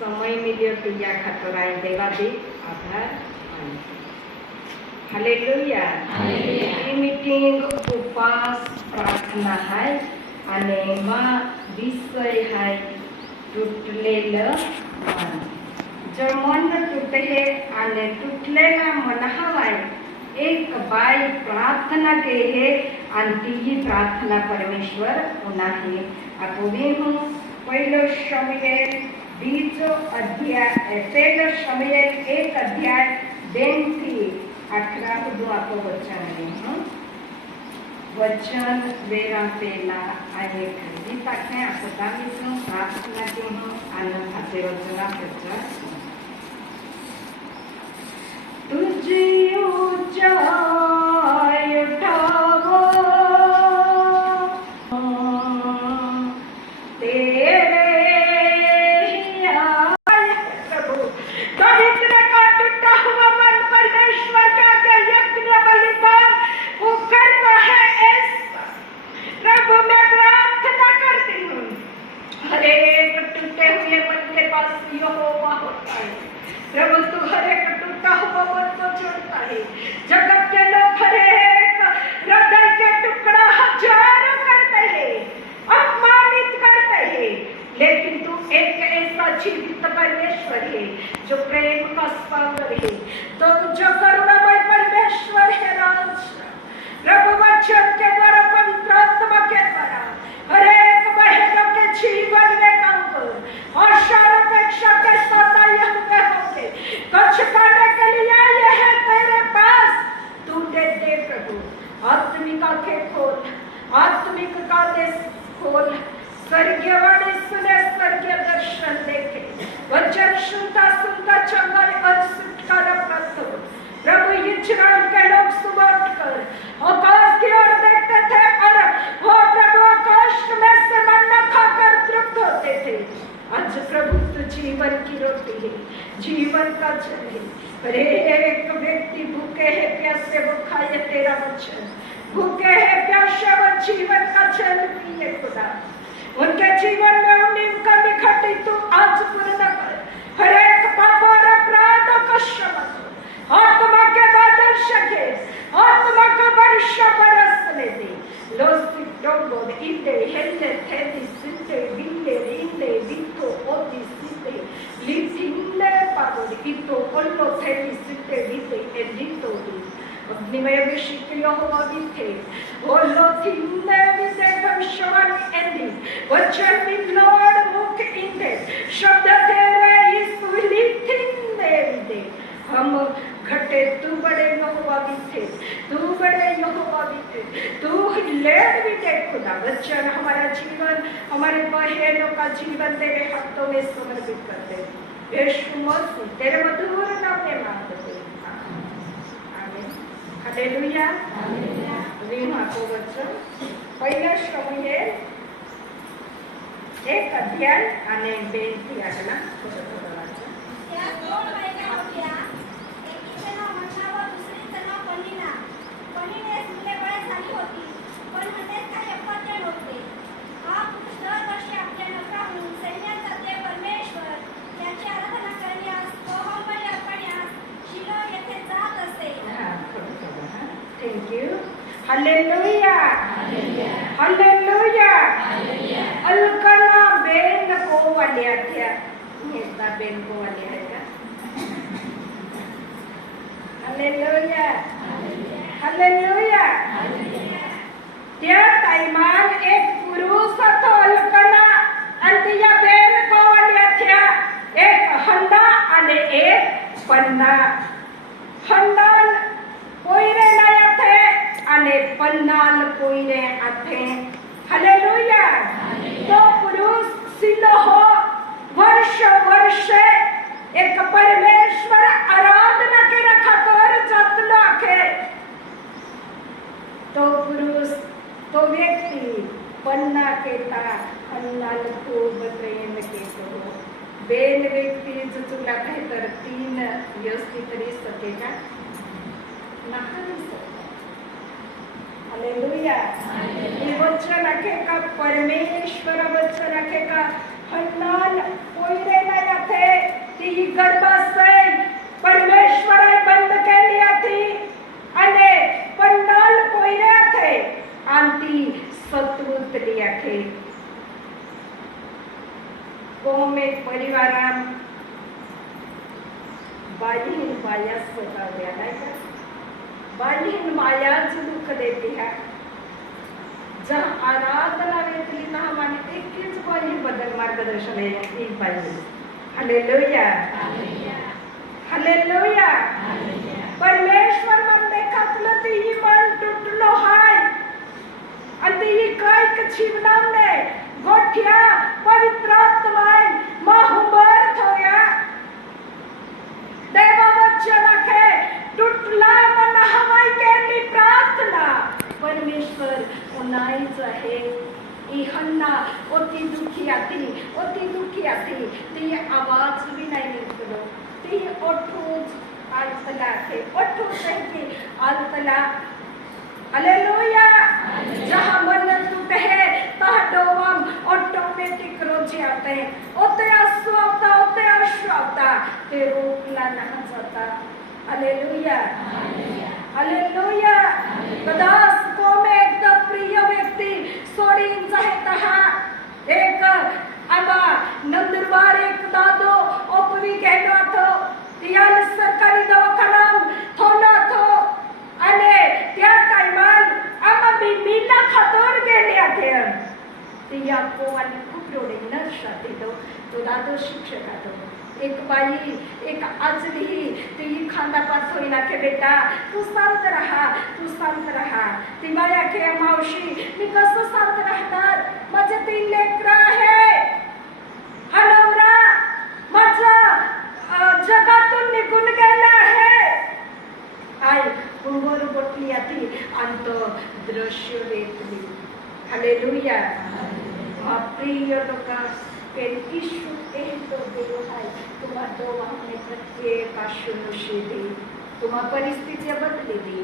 समय मिल्यो त्या खातर हांवें देवादी आभार मानता। हालेलुया। ही मीटिंग उपवास प्रार्थना है आणि विषय है तुटलेलं मन। जर मन तुटले आणि तुटलेला मनावर एक बाई प्रार्थना केली आणि ती प्रार्थना परमेश्वर उन्हाही आपोवी हूँ। पहिलो शमूएल 20 अध्याय 1 अध्याय 2-18 आपको वचन है। वचन वेरा पेला आहे खरी पाठे आपदा मिसो प्रार्थना की हूँ आनंद खाते वचना प्रचार तुझे ऊंचाई उठावो तेरे ही प्रभु। दरिद्र का टूटा हुआ मन परमेश्वर का यज्ञ बलिदान वो करता है ऐसा। प्रभु मैं प्रार्थना करती हूँ हर एक टूटे हुए मन के पास यहोवा होता है। प्रभु तू हर एक टूटा हुआ मन को छोड़ता है। जगत के लोग हर एक हृदय के टुकड़ा हजारों करते हैं, अपमानित करते हैं, लेकिन तू एक ऐसा जीवित परमेश्वर है जो प्रेम का सागर है, तो जो करुणामय परमेश्वर है। राज प्रभु वचन के द्वारा पवित्र आत्मा के द्वारा हर एक बहनों के जीवन में काम कर और अपेक्षा के साथ आए हुए होंगे कुछ करने के लिए आए हैं तेरे पास। तू दे दे प्रभु आत्मिक आंखें खोल, आत्मिक काने खोल, स्वर्गीय वाणी सुने, स्वर्गीय दर्शन देखे, वचन सुनता सुनता चंगल और छुटकारा प्राप्त हो। प्रभु इस्राएल के लोग सुबह उठकर आकाश की ओर देखते थे और वो प्रभु आकाश में से मन्ना खाकर तृप्त होते थे। आज प्रभु तो जीवन की रोटी है, जीवन का जल है। पर एक व्यक्ति भूखे है प्यासे वो खाए तेरा वचन, भूखे है प्यासे वो जीवन का जल पिए खुदा। उनके जीवन में उन्हीं का निखटी तू आज पूर्ण कर। हर एक पाप और अपराधों का क्षमा कर। आत्मा के बादल शके, आत्मा का वर्षा बरसने दे। लोस्ति डोंगो इंदे हेल्ले थेदी सिंदे बिंदे रिंदे बिंतो ओदी सिंदे लिटिंदे पागोद इतो ओल्लो थेदी सिंदे बिंदे एडितो दी। अग्निमय अभिषेक यहोवा बीते ओल्लो थिंदे बिंदे भविष्यवाणी एंडी वचन विद लॉर्ड मुख इंदे शब्द तेरे यीशु लिटिंदे बिंदे। हम घटे तू बड़े यहोवा बीते, तू बड़े यहोवा बीते, तू लेट भी देख खुदा। वचन हमारा जीवन, हमारे बहनों का जीवन तेरे हाथों में समर्पित करते हैं। यीशु मसीह तेरे मधुर नाम में मांगते हैं, आमीन। हालेलुया। रीमा को वचन पहिला शमूएल 1 अध्याय आणि 2 आगला थोडं थोडं वाचन। त्या 2 बायका होत्या, एकीचं नाव मन्ना व दुसरीचं नाव पनिना। पनिनेस मुले बळी झाली होती, पण मध्येच काही अपत्य नव्हते। हा पुरुष दरवर्षी आपल्या नगराहून सैन्याचा देव परमेश्वर याची आराधना करण्यास व होमबली अर्पण्यास शिलो येथे जात असे। Thank you. हालेलुया, हालेलुया। अलकना बेन को वाल्या थ्या, नेता बेन को वाल्या है का? हालेलुया, हालेलुया। त्या टाइमान एक पुरुष तो अलकना आणि त्या बेन को वाल्या थ्या, एक हंदा आणि एक पन्ना। हंदाल कोईरे नया थे आणि पन्नाल कोईरे आथे। हालेलुया। तो पुरुष सिलोहो वर्ष एक परमेश्वर आराधना के रखा कर जतलो आखे। तो पुरुष तो व्यक्ति पन्ना केता अन्नाल खूब प्रेम केतो। बेन व्यक्ति जो तुला काही तर 3 व्यवस्थित तरी सकेगा नाही सकता। हालेलुया। ये वचन रखेगा परमेश्वर वचन रखेगा हन्नाल कोईरे नया थे कोमे परिवारान बाईहीन बाया स्वतःव्या नाही का? बाईहीन बायाच दुःख देते ह्या जहाँ आराधना वेतली ना हमारे एकच बाई बदल मार्गदर्शन एक पाहिजे. Hallelujah hallelujah. परमेश्वर मन देखतलं ती ही मन तुटलो हाय आणि ती काय कछीवनावने गोठ्या पवित्र आत्माय माहुबर थोया देवा वचन के तुटला मन हवाई केली प्रार्थना परमेश्वर उन्हाळीच आहे. ई हन्ना ओती दुखी आती ती आवाज भी नाही निघतो. ती ओठूच आलतला थे ओठूच है की आलतला. हालेलुया. जहाँ मन टूटे है तहाँ डोम ऑटोमेटिक रोजे आते हैं. ओते आंसू आवता ते रोकला नहीं जाता. Hallelujah hallelujah. कदाच कोमे एकदम प्रिय व्यक्ती सोडीन जाहे तहा एक आबा नंदुरबार एक दादो ओपवी गेलो तो तियाल सरकारी दवाखाना थोना तो आणि त्या टाइमाल आम्हा मीना खातोर गेले आते तिया को आणि खूप रोडे नर्साती तो दादो शिक्षक आतो. एक बाई एक आजली ती खांदा पास होईना के बेटा तू शांत रहा. ती बाया के मावशी मी कसं शांत राहणार. माझे 3 लेकरं आहे. हा नवरा माझा जगातून निघून गेला आहे. आई उंबर बोटली आती अंत दृश्य वेतली. हालेलुया. प्रिय लोका ईश्वर तो देव आहे. तुम्हा दोघांनी प्रत्येक आशुनुषी तुम्हा परिस्थिती बदलेली.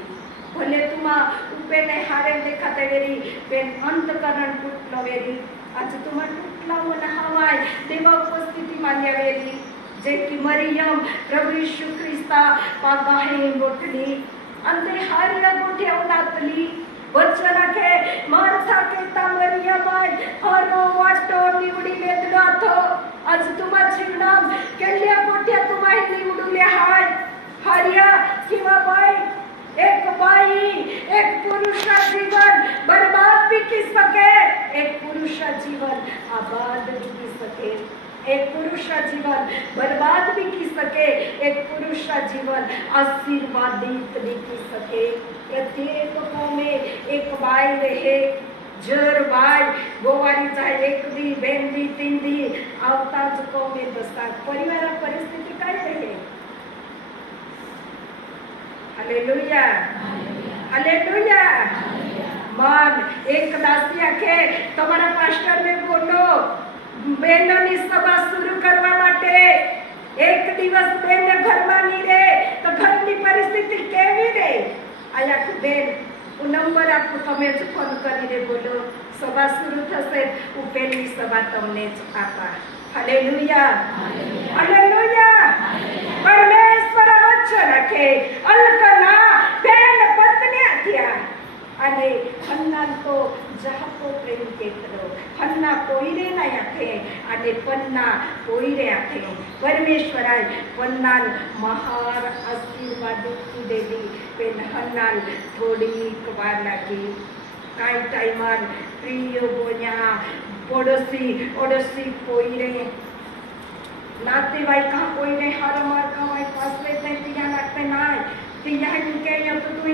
भले तुम्हा उपेने हारे देखा वेरी पेन अंतकरण तुटलो वेरी आज तुम्हा तुटला मन हवाय देवा उपस्थिती मान्या वेरी जे की मरियम प्रभु यीशु ख्रिस्ता पागाहे गोठली अंते हारिया गोठे उडातली. वचन के मार्था के मरियम हरो वाटो निवडी लेदलो तो आज तुम्हा जीवनाम केल्या गोठ्या तुम्हा निवडुले हाय. हारिया किंवा बाई एक पुरुषा जीवन बर्बाद भी की सके. एक पुरुषा जीवन आबाद भी की सके. एक पुरुषा जीवन बर्बाद भी की सके. एक पुरुषा जीवन आशीर्वादित भी की सके. प्रत्येक को में एक बाई रहे जर बाई गोवारी चाहे एक दी बेन दी 3 दी आवताज को में बसतात. परिवार परिस्थिती काय रहे. Hallelujah hallelujah. मान एक दासिया के तुम्हारा पास्टर ने बोलो बेनोनी सभा शुरू करवा माटे एक दिवस बेन घરમાં ની રે તો ઘરની પરિસ્થિતિ કેવી રે. આયા બેન નંબર આપો તમે જ ફોન કરીને બોલો સભા શરૂ થશે ઉપેલી સભા તમને જ આપા. Hallelujah hallelujah. પરમેશ્વર વચન કે અલ્કના બેન પત્ની થયા અને હન્ના તો જહકો પ્રેમ કેતરો હન્ના કોઈને ના આખે અને પન્ના કોઈને આખે. પરમેશ્વરાય પન્નાલ મહાર આશીર્વાદ દેવી પેન હન્નાલ થોડીક વાર લાગી. કાઈ ટાઈમાર પ્રિય બો냐 ઓડોસી કોઈને नातेवाईका कोઈને हार मार कमाई पासले नाही तिया लागते नाही. तिया के या तो तू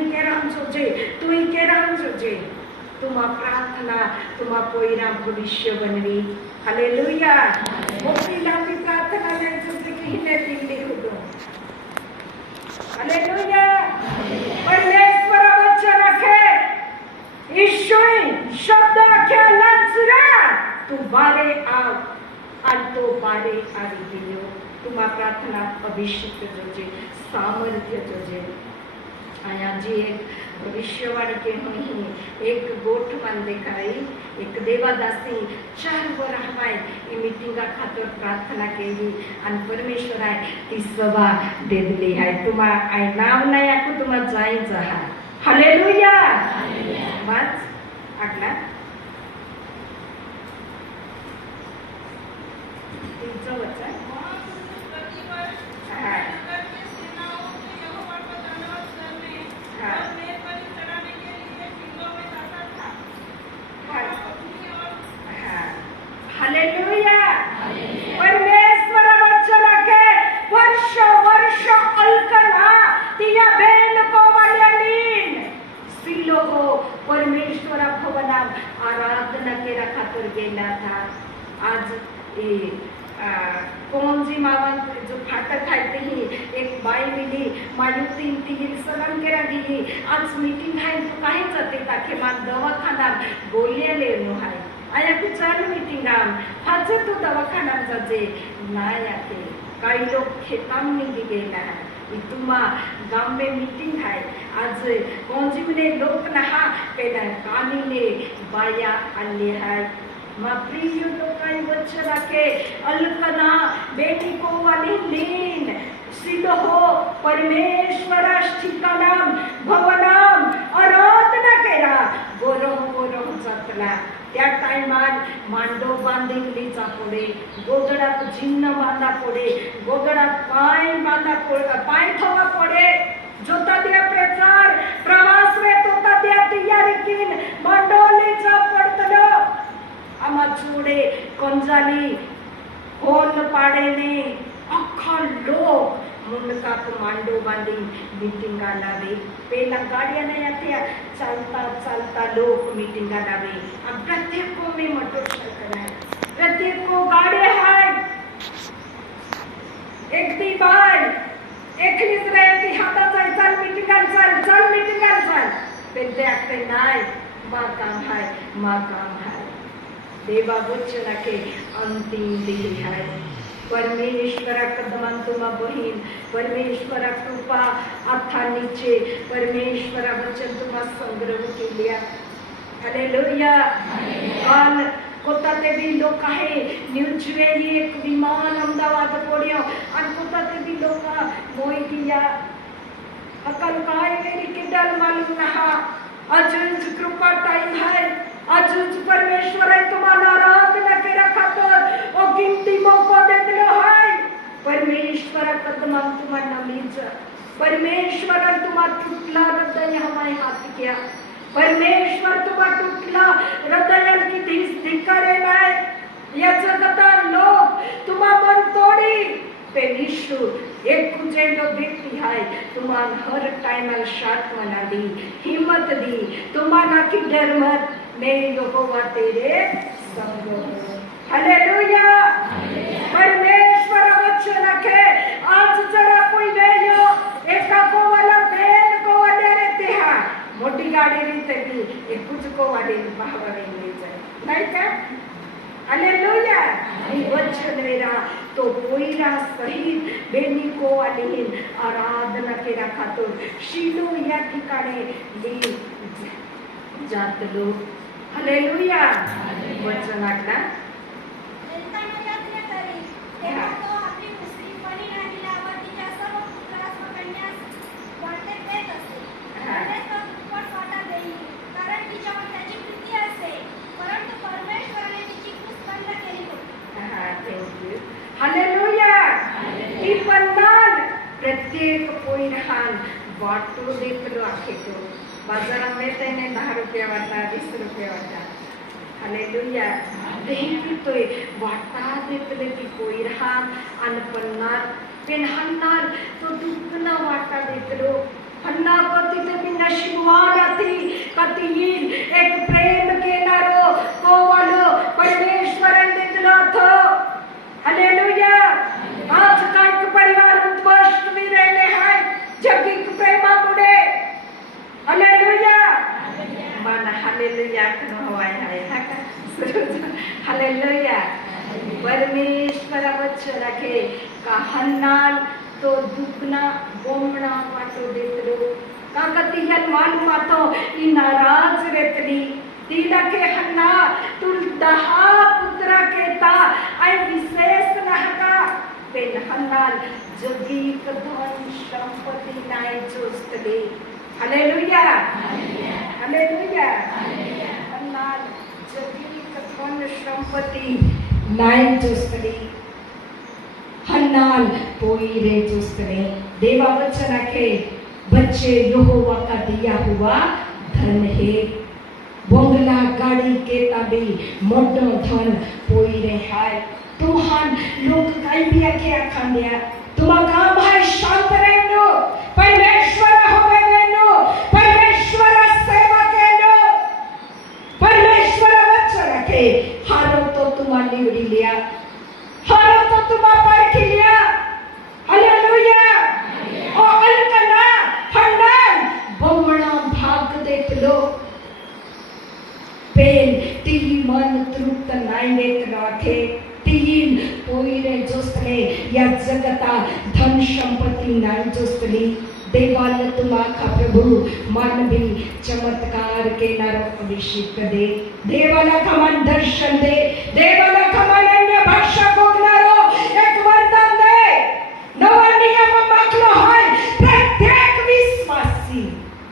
के राम सोजे तुम्हा प्रार्थना तुम्हा कोईरा भविष्य बनवी. हालेलुया. मोठीला मी प्रार्थना द्यायचं की हिने दिली होतो. हालेलुया. परमेश्वर वचन रखे ईश्वर शब्द के लंचरा तू बारे आव तो बारे आरी दियो. तुम्हा प्रार्थना अभिषेक जोजे सामर्थ्य जोजे. आया जी एक भविष्यवाणी के नहीं एक गोठ मान देखाई एक देवादासी 4 वर हवाय ही मीटिंगा खातर प्रार्थना केली आणि परमेश्वर आहे ती सभा देदली आहे. तुम्हा आय नाव नाही आखू तुम्हा जायचं आहे. हालेलुया. वाच आगला तुमचं वचन हा. हा. हा. हालेलुया. परमेश्वर वचन के वर्ष वर्ष अलकना तिया बेन को वाल्यालीन सिलो हो परमेश्वरा भवनात आराधना केला खातर गेला था. आज कोणजी मावन जो फाटक आहे ही एक बाई मिली मायुतीन ती सगळं केला गेली. आज मीटिंग आहे तू काही जाते ताके मान दवाखान्यात बोललेले नो आहे आया तू चालू मीटिंग आम हाजे तू दवाखान्यात जाते नाही आते. काही लोक खेतांनी गेला आहे तुमा गाव में मीटिंग है. आज कोणजी मने लोक नहा पेला कानीने बाया आले है. मा प्रिय लोकाई वचन के अलकना बेटी को वाली लीन सिद्ध हो परमेश्वरा ठिकाणाम भवनाम आराधना केला. गोरह जातला त्या टाइमात मांडो बांधिलीचा पडे गोगडात जिन्न बांधा पडे गोगडात पाय ठोवा पडे. जोता दिया प्रचार प्रवास में तोता दिया तैयारी किन मांडोलीचा पडतलो आमा चूडे कंजाली होन पाडेने अख्खा लोक मुंडकात मांडो बांधी मीटिंगा लावे. पेला गाड़िया नहीं आती चलता चलता लोग मीटिंगा लावे. अब प्रत्येक को में मोटरसाइकिल है प्रत्येक को गाड़ी है. एक दी बाय एक लिस्ट्रेटी हाता चल मीटिंगा चल मीटिंगा चल पेले आते नाय माँ काम है. देवा वचन के अंतिम दिन है. परमेश्वरा कदमान तुमा बहीण परमेश्वरा कृपा आता नीचे परमेश्वरा वचन तुमा संग्रह केल्या. हालेलुया. काल कोता ते भी लोक आहे न्यूजवेली एक विमान अहमदाबाद पड्यो आणि कोता ते भी लोक मोई दिया अकल काय मेरी किडल मालूम नहा. अजुज कृपा टाइम है. अजुज परमेश्वर है तुम्हाला आराधना केला खातर ओ गिनती मौका देतलो है. परमेश्वर कदमान तुम्हाला मीच परमेश्वर तुम्हा तुटला हृदय हमारे हाथ किया. परमेश्वर तुम्हा तुटला हृदय की धिक्कारे नाही याचा कथा लोक तुम्हा मन तोडी पेनिशु एक कुचेलो व्यक्ती है तुम्हाला हर टाइमल शाट मना दी हिम्मत दी तुम्हाला की डर मत मेरी यहोवा तेरे संग हो. हालेलुया. परमेश्वर वचन के आज जरा कोई वेयो एका को वाला बेन को वाले रहते हैं मोटी गाड़ी रहते की एक कुछ को वाले बाहर ले जाए नहीं क्या. हालेलुया. वचन मेरा तो पोईरा सहित बेनी को वाली आराधना केला खातर शिलो या ठिकाणी ली जात लोक. हालेलुया. वचन आटला हालेलुया. ती पंडाल प्रत्येक पोईरहान वाटो देतलो आखे तो बाजारामध्ये त्याने 10 रुपये वाटा 20 रुपये वाटा. हालेलुया. देतोय वाटा देतले ती पोईरहान आणि पन्नार पेन हन्नार तो दुखना वाटा देतलो. हन्ना कती ते भी नशिबवान आती कती येईल एक प्रेम केनारो कोवालो परमेश्वरन देतलो थो. हालेलुया. आज काही परिवार उद्ध्वस्त भी रहले हैं जगिक प्रेमामुळे. हालेलुया. मन हालेलुया कनो हवाय है हालेलुया. परमेश्वर वचन के कहन्नाल तो दुखना बोमना वाटो देतलो काका तिहल मालूम आतो ई नाराज रेतली तिला के हन्ना तुल 10 पुत्रा केता आई विशेष नहका पेन हन्नाल जगीक धन संपत्ती नाही जोस्तले. हालेलुया. हालेलुया. हन्नाल जगीक धन संपत्ती नाही जोस्तले. हन्नाल पोईरे जोस्तने देवा वचन के बच्चे यहोवा का दिया हुआ धन है। बंगला गाड़ी के तभी मोटो धन पोईरे है। तुहान लोग कई भी क्या खांडिया तुम्हारा काम है शांत रहना परमेश्वर होवे रहना परमेश्वर सेवा करना परमेश्वर वचन के हारो तो तुम्हारा निवड़ी लिया हारो तो तुम्हारा परख लिया। हालेलुया ओ अलकना हन्नान बमणा भाग देख लो पेन ती मन तृप्त नाही देत राखे तीन पोईरे जोस्तले या जगता धन संपत्ति नाही जोस्तली देवाल तुम्हारा प्रभु मन भी चमत्कार के नारो अभिषेक दे देवाला का मन दर्शन दे देवाला का मन अन्य भाषा बोलनारो एक वरदान दे नवा नियम माखलो है प्रत्येक विश्वासी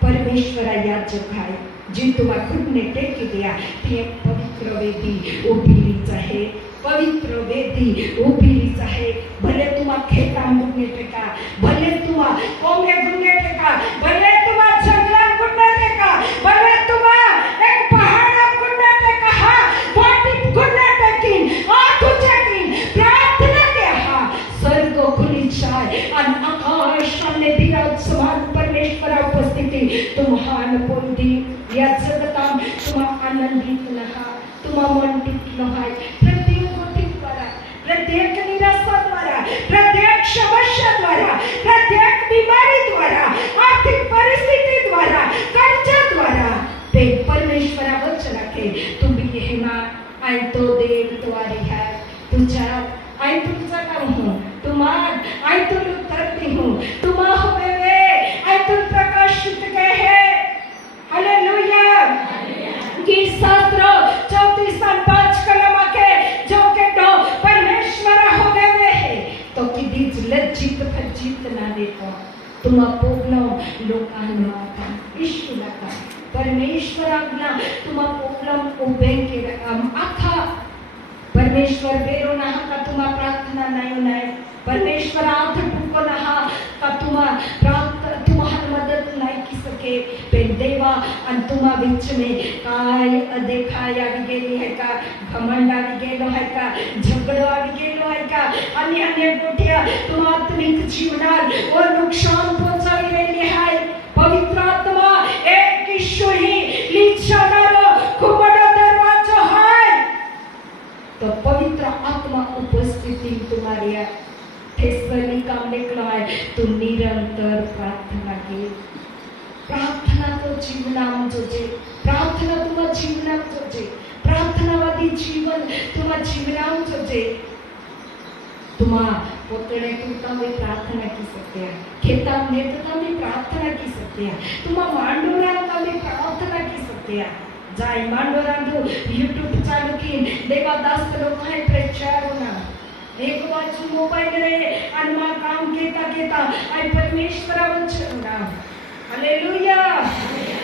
परमेश्वर याचक है जी तुम्हारा खुद ने टेक दिया ते पवित्र वेदी उभी चाहे पवित्र वेदी उभी चाहे भले तुम्हारा खेता मुगने टेका भले तुम्हारा कोमे गुने टेका भले तुम्हारा जंगल गुने टेका भले तुम्हारा एक पहाड़ गुने टेका हा वाटी गुने टेकिन तुझे की प्रार्थना के हा स्वर्ग खुली जाए और आकाश में विराजमान परमेश्वर उपस्थिति तुम्हान पोंदी या जगता तुम्हारा आनंदित नहा तुम्हारा मन टिकलो है प्रत्येक निराशा द्वारा प्रत्येक समस्या द्वारा प्रत्येक बीमारी द्वारा आर्थिक परिस्थिति द्वारा कर्जा द्वारा ते परमेश्वर वचन के तुम भी है मां आई तो देव तुम्हारी है तुझा आई तुझा काम हूँ तुम्हार आई तो उतरती हूँ तुम्हारा होवे वे आई तो प्रकाशित गए है। हालेलुया की शास्त्र 34:5 कलमा के जो के दो परमेश्वर हो गए है तो कि बीच लज्जित फज्जित ना देखो तुम पोगलो लोकान आता ईश्वर का परमेश्वर आज्ञा तुम पोगलम उबे के आखा परमेश्वर बेरो ना का तुम प्रार्थना नहीं परमेश्वर आठ टुको ना का तुम प्रार्थना तुम्हार मदद नहीं की सके पेन देवा अन तुम बीच में काय देखाया गेली है का घमंड आ गेलो है का झगड़ो आ गेलो है का अन्य अन्य गोटिया तुम आत्मिक जीवनात और नुकसान पहुंचाई रही है। पवित्र आत्मा एक ईश्वर ही लीचानारो कुमड़ो दरवाजा है तो पवित्र आत्मा उपस्थिति तुम्हारी थेस्सली काम निकला है तुम निरंतर प्रार्थना के प्रार्थना तो जीवनाम जोजे प्रार्थना तुम्हारा जीवनाम जोजे प्रार्थनावादी जीवन तुम्हारा जीवनाम जोजे तुम्हारा पोतने तुमका में प्रार्थना की सकते हैं खेता नेता में प्रार्थना की सकते हैं तुम्हारा मांडोरा का में प्रार्थना की सकते हैं जाई मांडोरा दो यूट्यूब चालू की देवा 10 लोग हैं प्रचार होना एक बाजू मोबाइल रे अन्मा काम केता आई परमेश्वर वचन ना हालेलुया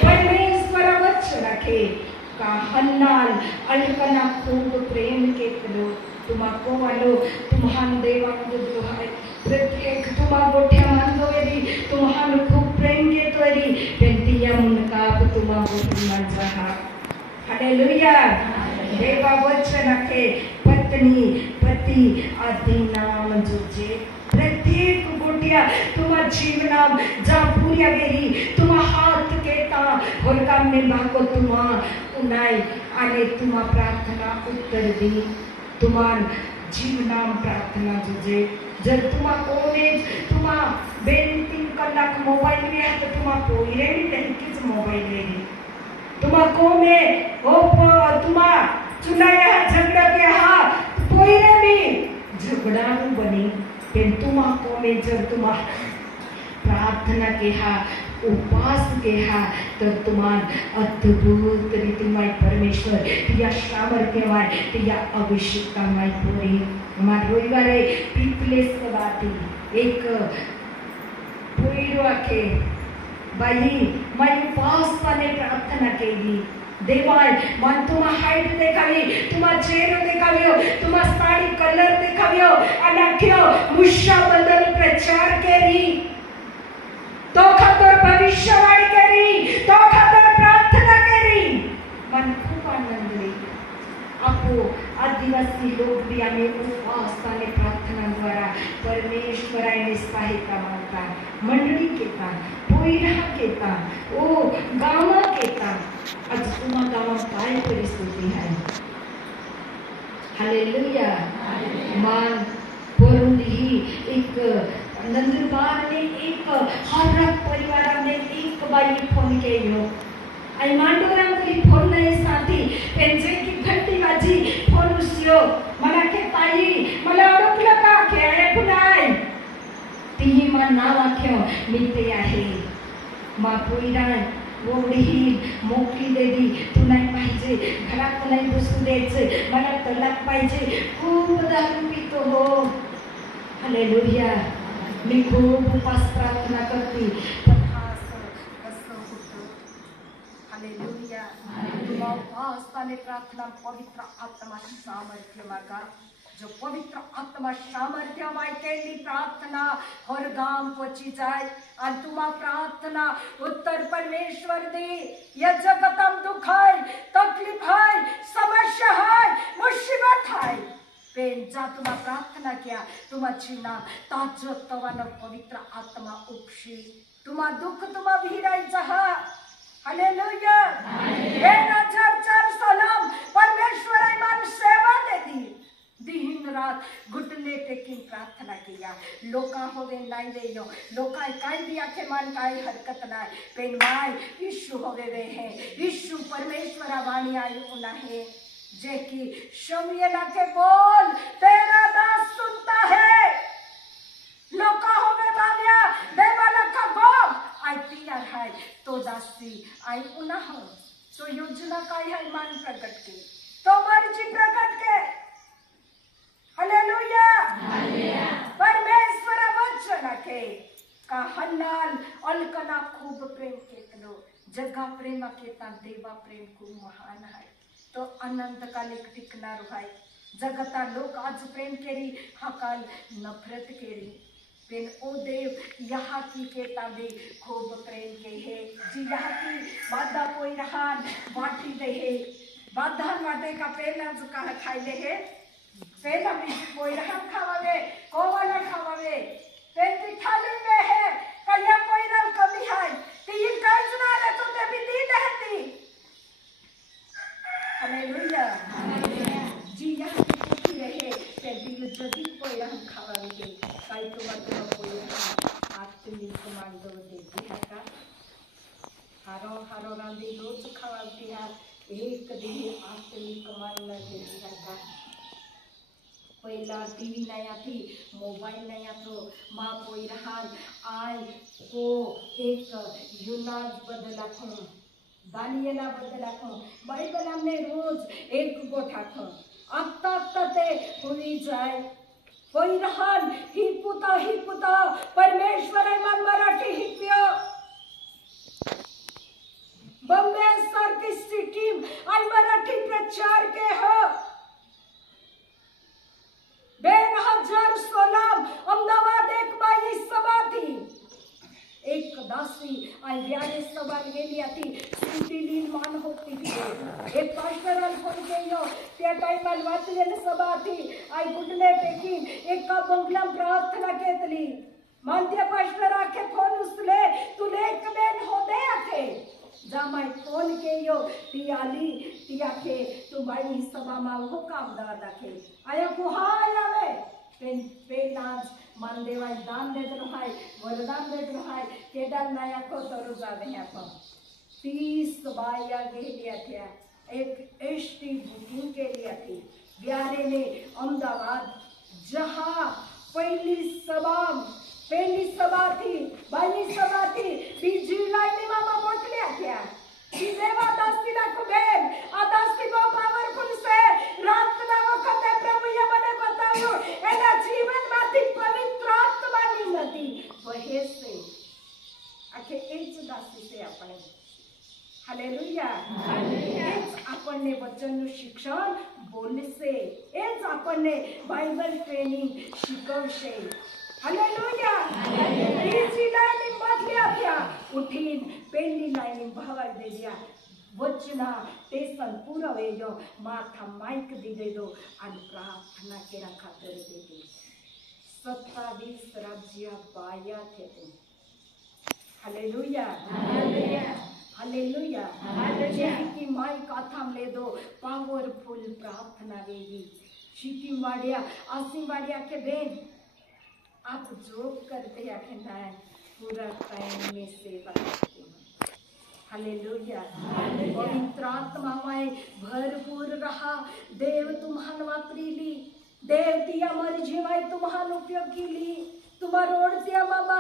परमेश्वर वचन के का हन्नाल अलकना खूब प्रेम के करो तुमको वालो तुम्हान देवा को है प्रत्येक तुम्हारा गोठ्या मान दोरी तुम्हान खूब प्रेम के तोरी पेंटिया मुनका तुम्हारा मन जहा हालेलुया देवा वचन के पत्नी पति आदि नाम जोजे प्रत्येक गोटिया तुम्हारा जीवनाम जा पूरी गेरी तुम्हारा हाथ के ता और काम में बाको तुम्हारा उनाई आने तुम्हारा प्रार्थना उत्तर दी तुम्हारा जीवनाम प्रार्थना जोजे जब तुम्हारा कॉलेज तुम्हारा बेनती कलाक मोबाइल में है तो तुम्हारा कोई रे नहीं किस मोबाइल में तुम्हारा को में ओ तुम्हारा चुनाया झगड़ा के हा कोई रे भी झगड़ा बनी पेन तुम्हारा को में जब तुम्हारा प्रार्थना के हा उपास के हा तो तुम्हारा अद्भुत रीति में परमेश्वर या सामर्थ्य में या अभिषेक में पूरी हमारे रविवारे पीपलेस के बात एक पूरी के भाई मैं उपास ने प्रार्थना केली देवाय मन तुम्हा हाइट देखावी, तुम्हा चेहरो देखाव्यो, तुम्हा साड़ी कलर देखाव्यो અને આખ્યો મુશા બદલ પ્રચાર કરી, તો ખાતર ભવિષ્યવાણી કરી, તો ખાતર પ્રાર્થના કરી. मन खूप आनंद લે. આપો આદિવાસી લોક બી અમે ઉપવાસ અને પ્રાર્થના દ્વારા પરમેશ્વરાયને સહાયતા માંગતા, મંડળી કેતા, પોઈરા કેતા, ओ गावा केता. आज तुम्हा गावात काय परिस्थिती आहे? हालेलुया. मान पोरुंदी एक नंदुरबारने एक हर परिवाराने एक बाई फोन केलो. आई मांडोरांतली फोन नाही साथी त्यांचे की घंटी वाजी फोन उस्यो. मला के ताई मला ओळखलं का के ऐकून आहे. ती मा नाव आख्यो मी ते आहे. मा पोईरा ओढी मोकळी देवी. तू नाही पाहिजे, घरात नाही बसू द्यायचं, मला तलाक पाहिजे, खूप दारू पितो हो. हालेलुया. मी खूप उपास प्रार्थना करते, पण हा कसं होतं? हालेलुया. तुला उपास आणि प्रार्थना पवित्र आत्माची सामर्थ्य मागा. जो पवित्र आत्मा सामर्थ्य वायकेली प्रार्थना हर गांव पहुंची जाए और तुम्हारा प्रार्थना उत्तर परमेश्वर दे. या जगतम दुख है, तकलीफ है, समस्या है, मुसीबत है, पेन जा तुम्हारा प्रार्थना किया तुम्हाची नाम ताज तवान पवित्र आत्मा उपशी. तुम्हारा दुख तुम्हा विरायचा हा. हालेलुया. हे नजर चार सलाम परमेश्वर मान सेवा दे दी. दिन रात घुटने टेकीन प्रार्थना किया. लोका होवे नाही देयो, लोका काय भी आखे मान काय हरकत नाही, पेन माय यीशु होवे वे है. यीशु परमेश्वरा वाणी आई उना है जे की शमयला के बोल तेरा दास सुनता है. लोका होवे बाव्या देवाला का भोग आई पिया है तो दासी आई उना हो. तो योजना काय है मान प्रकट के, तो मर्जी प्रकट के. हालेलुया. परमेश्वर वचन के का हन्नाल अलकना खूब प्रेम केतलो. जगा प्रेम केता देवा प्रेम खूप महान आहे. तो अनंत काल एक टिकणार आहे. जगता लोक आज प्रेम केली, हा काल नफरत केली, पेन ओ देव यहाँ की केता भी खूब प्रेम के है. जी यहाँ की बाधा कोई रहान वाटी दे है, बाधा वादे का पहला जो कहा खाइले है, पहला भी कोई रहा खावावे, कोवाला खावावे, पेन की थाली में है कया कोई रल कमी है, तीन काज ना रहे तो ते भी दी रहती. हालेलुया. जी यहाँ की रहे ते दिल जदी कोई रहा खावावे के काई तो मतलब कोई रहा आत्मी कमान दो देती है का. हारो हारो रांदी रोज खावाती है, एक दिन आत्मी कमान न देती है का. पहिला टीवी नया थी, मोबाइल नया तो माँ कोई रहा आय को एक यूनाज बदला थो, दानियला बदला थो, बाइबल हमने रोज एक गोठा थो. आता ते हुई जाए कोई रहा ही पुता परमेश्वर मन मराठी हिप्यो. बॉम्बे सारखी सिटी आई मराठी प्रचार के हो. 2016 अहमदाबाद एक बाई सभा थी, एक दासी आई याने सभा गेली थी. सिटी निर्माण होती थी. एक पास्टरल फोन केलो त्या टाइमला वाचलेली सभा थी. आई गुडले पैकी एका बंगला प्रार्थना केतली. मानते पास्टर आखे फोन उचले तुले एक बेन हो दे आखे. जामाई फोन केयो ती आली ती आखे तू बाई सभा मा हो कामदार दाखे आया को हाय आवे. पेन पेनाज मान देवाय दान देतलो हाय, वरदान देतलो हाय, केदार नाया को तरो जावे है तो 30 बाया गेलिया थया. एक एसटी बुकिंग के लिए थी ब्यारे में अहमदाबाद, जहां पहली सभा थी, बाई सभा थी. बीजी लाइन मामा मोटल्या थया. ती देवा दास्तीला कुबेर आदास्ती बो पावरफुल से रात ना वखत प्रभु ये મને બતાવ્યું એના જીવનમાંથી પવિત્ર આત્માની નદી વહે છે. આખે એ જ દાસી છે આપણે. हालेलुया. हेच આપણને વચનનું શિક્ષણ બોલશે, એ જ આપણને બાઇબલ ટ્રેનિંગ શીખવશે. હાલેલુયા. બીજી લાઈન બદલી આપ્યા, ઉઠીને પહેલી લાઈન ભાવા દે દિયા. વચના ટેશન પૂરો વેજો, માથા માઇક દી દે દો અને પ્રાર્થના કેરા ખાતર દે દે. 27 રાજ્ય પાયા थे तुम. हालेलुया. हालेलुया. की माई काथाम ले दो पावरफुल प्रार्थना देगी. शीटी माड़िया आसी माड़िया के बेन आप जॉब करते या के ना पूरा टाइम में सेवा करते हो. हालेलुया. पवित्र आत्मा में भरपूर रहा. देव तुम्हान वापरीली, देव तिया मर्जी में तुम्हान उपयोग केली. तुम्हार ओढत्या बाबा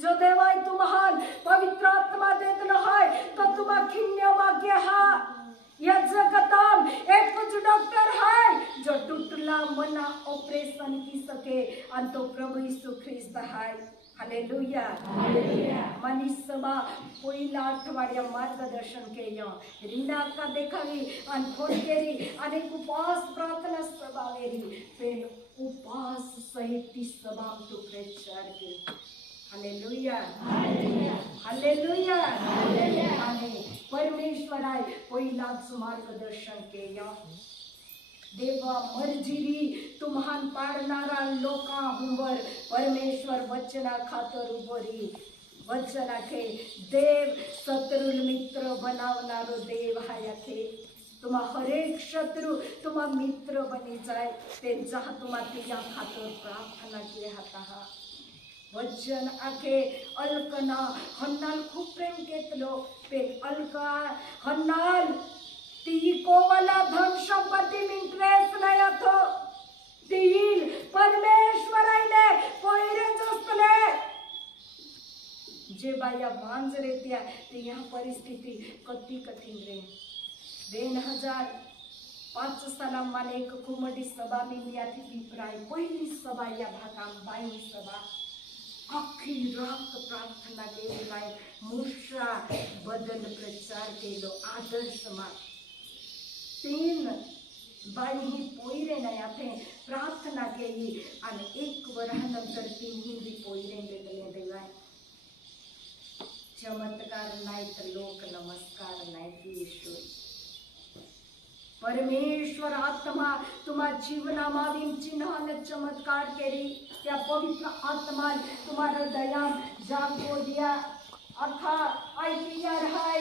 जो देवाय तुम्हान पवित्र आत्मा देतलो हाय तो तुम्हा खिन्य वाक्य हा. या जगताम एक डॉक्टर है जो टूटला मना ऑपरेशन की सके आणि तो प्रभु यीशु ख्रिस्त हाय. हालेलुया. मनीषबा पहिला आठवड्या मार्गदर्शन केलं, रीना का देखावी आणि फोन केली आणि उपवास प्रार्थना सभा वेरी पेन उपवास सहित ती सभा तो प्रचार केली. हालेलुया. हालेलुया. आणि परमेश्वराय पहिलाच मार्गदर्शन केलं. देवा मर्जीरी तुम्हान पाडणारा लोकांवर परमेश्वर वचना खातर उभरी. वचना के देव शत्रुल मित्र बनावणारो देव हाय थे. तुम्हा हरेक शत्रु तुम्हा मित्र बनी जाय त्यांचा तुम्हा तिया खातर प्रार्थना के हाता. वचन आखे अलकना हन्नाल खूप प्रेम केतलो पेन अलका हन्नाल ती कोवला धन संपत्ती इंटरेस्ट नाही अथो तीन परमेश्वरायले पोयरे जसले जे बाया मांज रेत्या ते यहाँ परिस्थिती कती कठीण रे. 2005 साला मला एक खूप मोठी सभा मिळाली ती पिपराय. पहिली सभा या भागात बाई सभा अख्खी रात प्रार्थना केली बाई. मूर्छा बदल प्रचार केलो आदर्श मा 3 बाई ही पोयरे नाही आपण प्रार्थना केली आणि 1 वर्षानंतर तिन्ही बी पोयरे भेटले देवाय. चमत्कार नाही तर लोक नमस्कार नाही ईश्वर. परमेश्वर आत्मा तुम्हा जीवनामाधीन चिन्हान चमत्कार केली. त्या पवित्र आत्मा तुम्हारा दया जागो दिया. अखा ऐतिहार हाय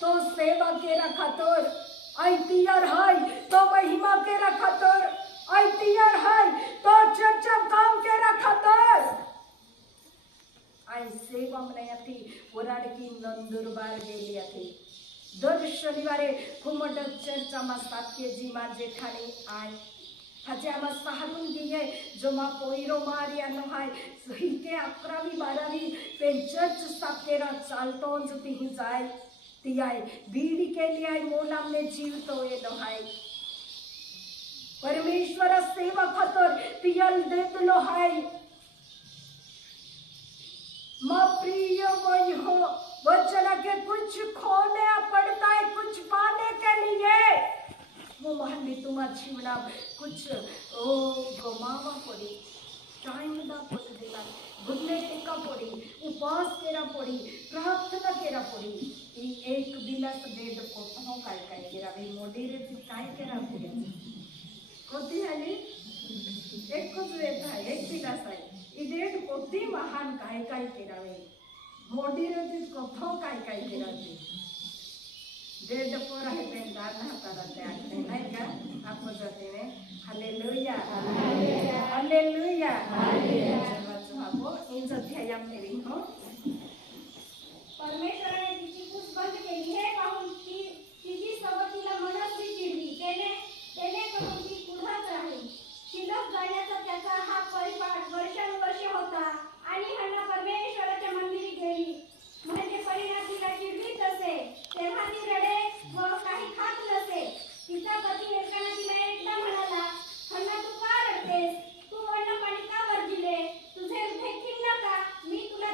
तो सेवा के रखातोर. ऐतिहार हाय तो महिमा के रखातोर. ऐतिहार हाय तो चर्चा काम के रखातोर. आई सेवा मनायती वराड की नंदुरबार गेली आती. दर शनिवारे खुमट चर्चा मा 7 केजी मा जेठाणी आय हाजे आमा सहारून दिये जो मा पोईरो मारिया नो हाय सहिते 11वी 12वी पेन चर्च साकेरा चालतो जो ती जाय ती आय बीडी केली आय मोलाम ने जीव तो ये नो हाय. परमेश्वर सेवा खातर तियल देतलो हाय. मां प्रिय वही हो वचना के कुछ खोने पड़ता है कुछ पाने के लिए. वो महली तुम्हा जीवना कुछ गमावा पड़ी, टाइम दा पड़ देला, गुदले टेका पड़ी, उपवास केरा पड़ी, प्रार्थना केरा पड़ी. ई एक बिलास देद कोठो काय काय केरा बे मोडी रे काय केरा पड़ी कोती आली एकच वेळ आहे एक बिलास आहे. ई देद कोती महान काय काय केरावे मोडी रे कोठो काय काय केरावे देद पोर आहे पेन दान हाताला ते आहे नाही का आपण जाते ने. हालेलुया. हालेलुया. हालेलुया. चला चलो इन अध्यायाम मेरी हो. परमेश्वराने तिची कुस बंद केली हे पाहून तिची सवतीला मनस्वी चिडली. त्याने करून ती पुढात राहिली. शिलोह जाण्याचा त्याचा हा परिपाठ वर्षानुवर्षे होता आणि हन्ना परमेश्वराच्या मंदिरी गेली. म्हणजे परिणाम तिला चिडली तसे तेव्हा ती रडे व काही खात नसे. तिचा पती एकाने तिला एकदा म्हणाला, हन्ना तू का रडतेस? तू अन्न पाणी का वर्जिले? तुझे हृदय खिन्न का? मी तुला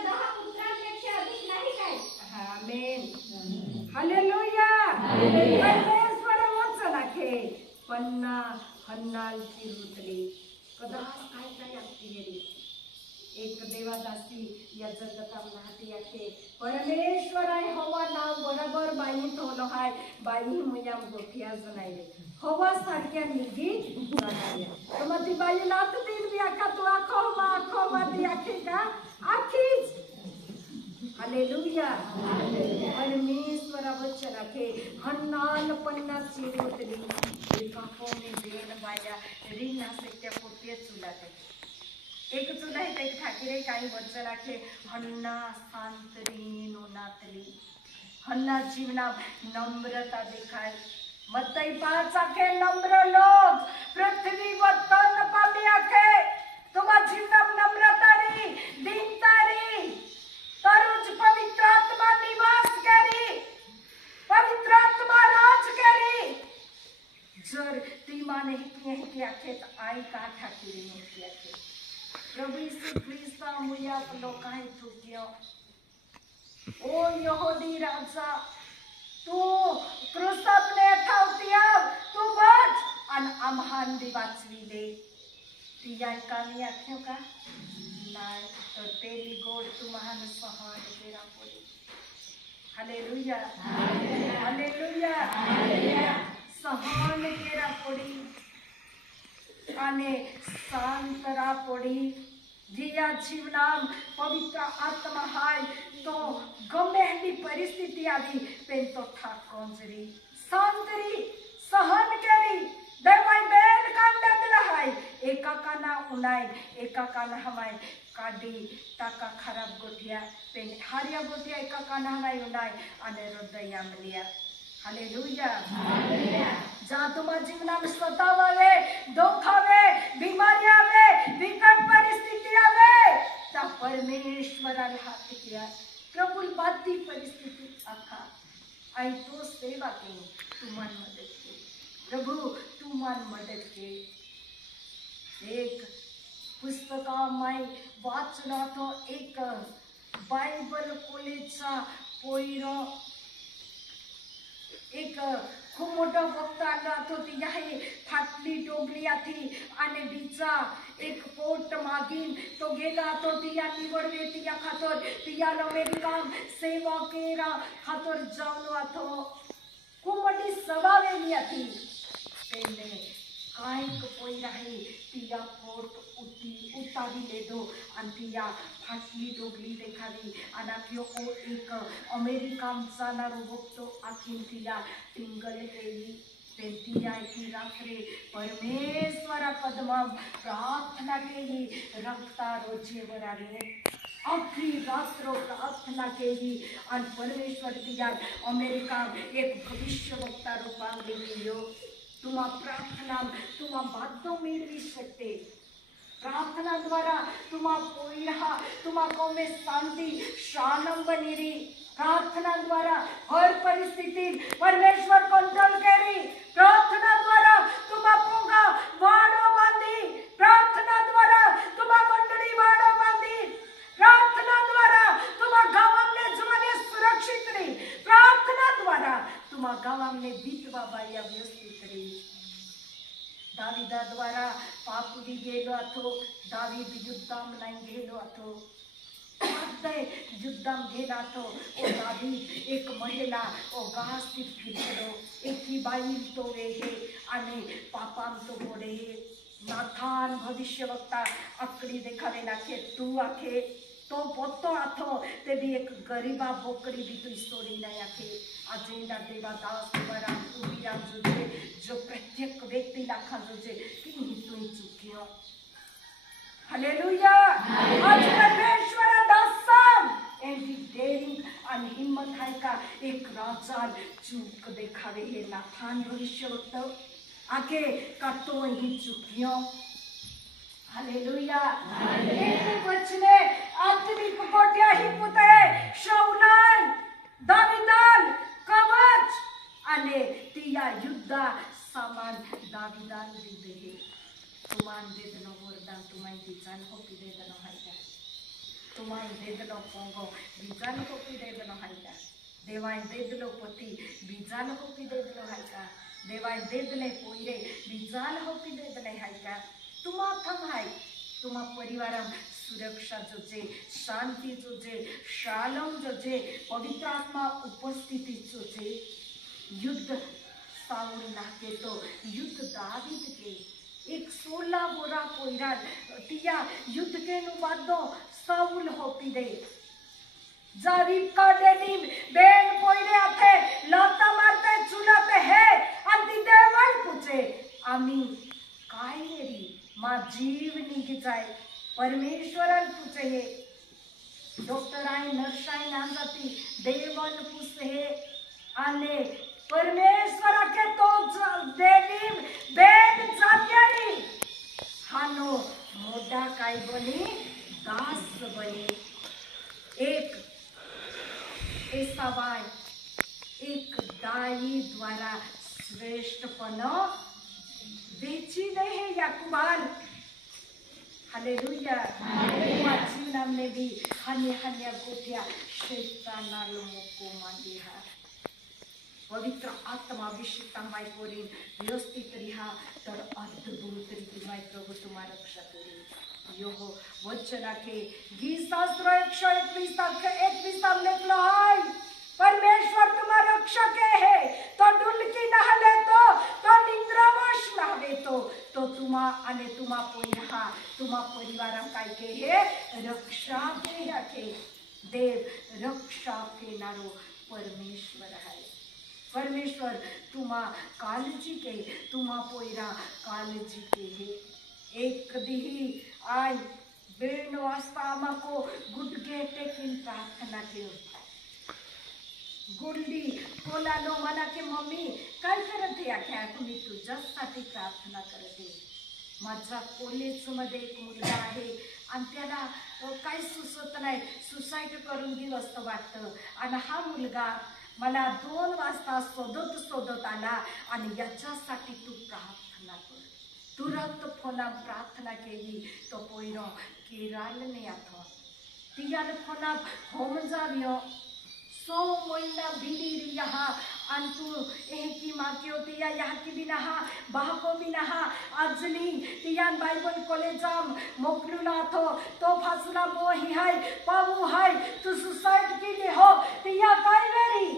काल चिरुतले कदाच काय काय आपली गेली एक देवादासी या जगता नाती आखे परमेश्वर आहे हवा नाव बरोबर बाई ठेवलं हाय बाई मुया गोठिया जनायले हवा सारख्या निधी जनाया तर मग ती बाई नात दिन बी आखा तू आखो ती आखे का आखीच हालेलुया परमेश्वर वचन आखे हन्नान पन्ना चिरुतली एका कोणी देन बाया रीना सत्या पोटे चुलाते एक चुला है एक ठाकीरे काही वचन आखे हन्ना शांतरी नोनातली हन्ना जीवना नम्रता दिखाय मत्तई 5 आखे नम्र लोग पृथ्वी व तन पामी आखे तुम्हा जीवना नम्रता री दीनता री तरुज पवित्र आत्मा निवास करी पवित्र आत्मा राज करी जर ती माने की आखे तर आई का ठाकीरे नोकी आखे प्रभु यीशु ख्रिस्त मुया लोकांय चुकियो ओ यहूदी राजा तू क्रूसपने ठावतिया तू बच अन आम्हान दी वाचवी दे ती याय कामी आख्यो का नाही तर तेली गोड तू महान सहन केरा पडी हालेलुया हालेलुया हालेलुया सहन केरा पडी आणि शांतरा पडी जिया जीवनाम पवित्र आत्मा हाय तो गमे हली परिस्थिती आधी पेन तो ठाक कोंजरी शांतरी सहन करी दरवाई बेन कांदा दिला हाय एका काना उनाय एका काना हमाय काडी टाका खराब गोठिया पेन हारिया गोठिया एका काना हमाय उनाय आणि हृदया मलिया हालेलुया हालेलुया जा तुम्हा जीवनात स्वतःवे दुखावे बीमारी आवे विकट परिस्थिती आवे त्या परमेश्वराने हात किया प्रभु बाती परिस्थिती आखा आई तो सेवा के तुमान मदद के प्रभु तुमान मदद के एक पुस्तकामाई वाचला तो एक बायबल कॉलेजचा पोयरो एक खूप मोठा वक्ता आला तो ती आहे फाटली डोगरी आथी आणि बीचा एक पोट मागीन तो गेला तो तिया निवडवे तिया खातर तिया अमेरिका सेवा केरा खातर जाऊन आथो खूप मोठी सभा वेली आथी तेने काय कोई राही तिया पोट उतारी लेदो आणि तिया फाटली डोगली देखावी आणि आखियो ओ एक अमेरिका जाणारो बघतो आखीन तिया टिंगल केली ते तिया की रात्री परमेश्वरा पद्मा प्रार्थना केली रक्ता रोजेवर आले आखी रात्र प्रार्थना केली आणि परमेश्वर तिया अमेरिका एक भविष्य वक्ता रूपांतरित केलो तुम्हा प्रार्थना तुम्हा बातों मिळवी शकते प्रार्थना द्वारा तुम्हा पोईहा तुम्हा को में शांति शानम बनीरी प्रार्थना द्वारा हर परिस्थिति परमेश्वर कंट्रोल करी प्रार्थना द्वारा तुम्हा पोगा वाडो बांधी प्रार्थना द्वारा तुम्हा मंडळी वाडो बांधी प्रार्थना द्वारा तुम्हा गावांने जमाने सुरक्षित रही प्रार्थना द्वारा तुम्हा गावांने बीतवा बाया व्यवस्थित रही दाविदा द्वारा पापुदी गेलो अथो दावीद युद्धाम नाही गेलो अथो युद्धाम गेला तो ओ दावीद एक महिला ओ गास्तीत फिरलो एकी बाई तो वेहे आणि पापाम तो बोडे नाथान भविष्यवक्ता आकडी देखावे नाखे तू आखे तो पोतो आथो ते भी एक गरीबा बोकड़ी भी तू सोडी नहीं आखे अजेंडा देवा दास बरा उबिया जुजे जो प्रत्येक व्यक्ति लाखा जुजे कि तू चुकियो हालेलुया आज परमेश्वर दासम एंडी डेरिंग आणि हिम्मत है का एक राजा चूक देखावे हे नाथान भविष्यवक्ता आके का तो ही चुकियो हालेलुया हालेलुया वचने आत्मिक कोट्या ही पुते शौलान दाविदान कवच आणि तिया युद्धा सामान दाविदान दिले तुमान देदनो वरदान तुमाई दिचान होपी देदनो हायका तुमाई देदनो पोंगो बिजान होपी देदनो हायका देवाई देदनो पती बिजान होपी देदनो हायका देवाय देदले पोयरे बिजाल होपी देदले हाय का तुमा थम हाय तुमा परिवारम सुरक्षा जोजे शांति जोजे शालम जोजे पवित्र आत्मा उपस्थिति जोजे युद्ध साउल नाके तो युद्ध दावीद के एक 16 बोरा पोयरा तिया युद्ध के नुबादो साउल होपी दे जारी का डेनिम बेन पोयरे आथे लता मारते चुनाते है अंति देवाल पूछे आम्ही काय रे मा जीव निघी जाय परमेश्वरान पूछे हे डॉक्टर आई नर्स आई नाम जाती देवान पूछे हे आले परमेश्वरा के तो डेनिम बेन जात्यानी हानो मोठा काय बनी दास बनी एक एसाबाई एक दाई द्वारा श्रेष्ठपना बेची नहीं है याकूबान हालेलुया जीवनामध्ये भी हन्य हन्य गोठ्या शैतानाला मोको मांडिहा पवित्र आत्मा अभिषेकांबाई कोरीन व्यवस्थित रिहा तर अद्भुत रीतीमाय प्रभु तुम्हारा रक्षा करेल यो वचना के गीत शास्त्र 121 लिखलो है परमेश्वर तुम्हारा रक्षक है तो डुलकी नहले तो निद्रावश नहले तो तुम्हा आणि तुम्हा पोयहा तुम्हा परिवारा काय के हे रक्षा के देव रक्षा केनारो परमेश्वर है परमेश्वर तुम्हा काळजी के तुम्हा पोयरा काळजी के हे एक दिही आय 2 वाजता आम्हाको गुडघे टेकीन प्रार्थना केली गुंडी कोलानो मना के मम्मी काय करत आहे आख्या तुम्ही तुझ्यासाठी प्रार्थना करते माझा कॉलेजमध्ये एक मुलगा आहे आणि त्याला काय सुचत नाही सुसाईड करून घेऊ असं वाटतं आणि हा मुलगा मला 2 वाजता शोधत आला आणि याच्यासाठी तू प्रार्थना कर तुरंत फोना प्रार्थना केली तो पोयरो केरालने आतो तियान फोना होम जावियो 100 महिना बिडी यहाँ अंतु की माँ की होती या यहाँ की भी नहा बाहको भी नहा अजनी तियान बाइबल कॉलेजाम मोकलुला तो फासला बो ही है पावू है तू सुसाइड की लिए हो तिया काय वेरी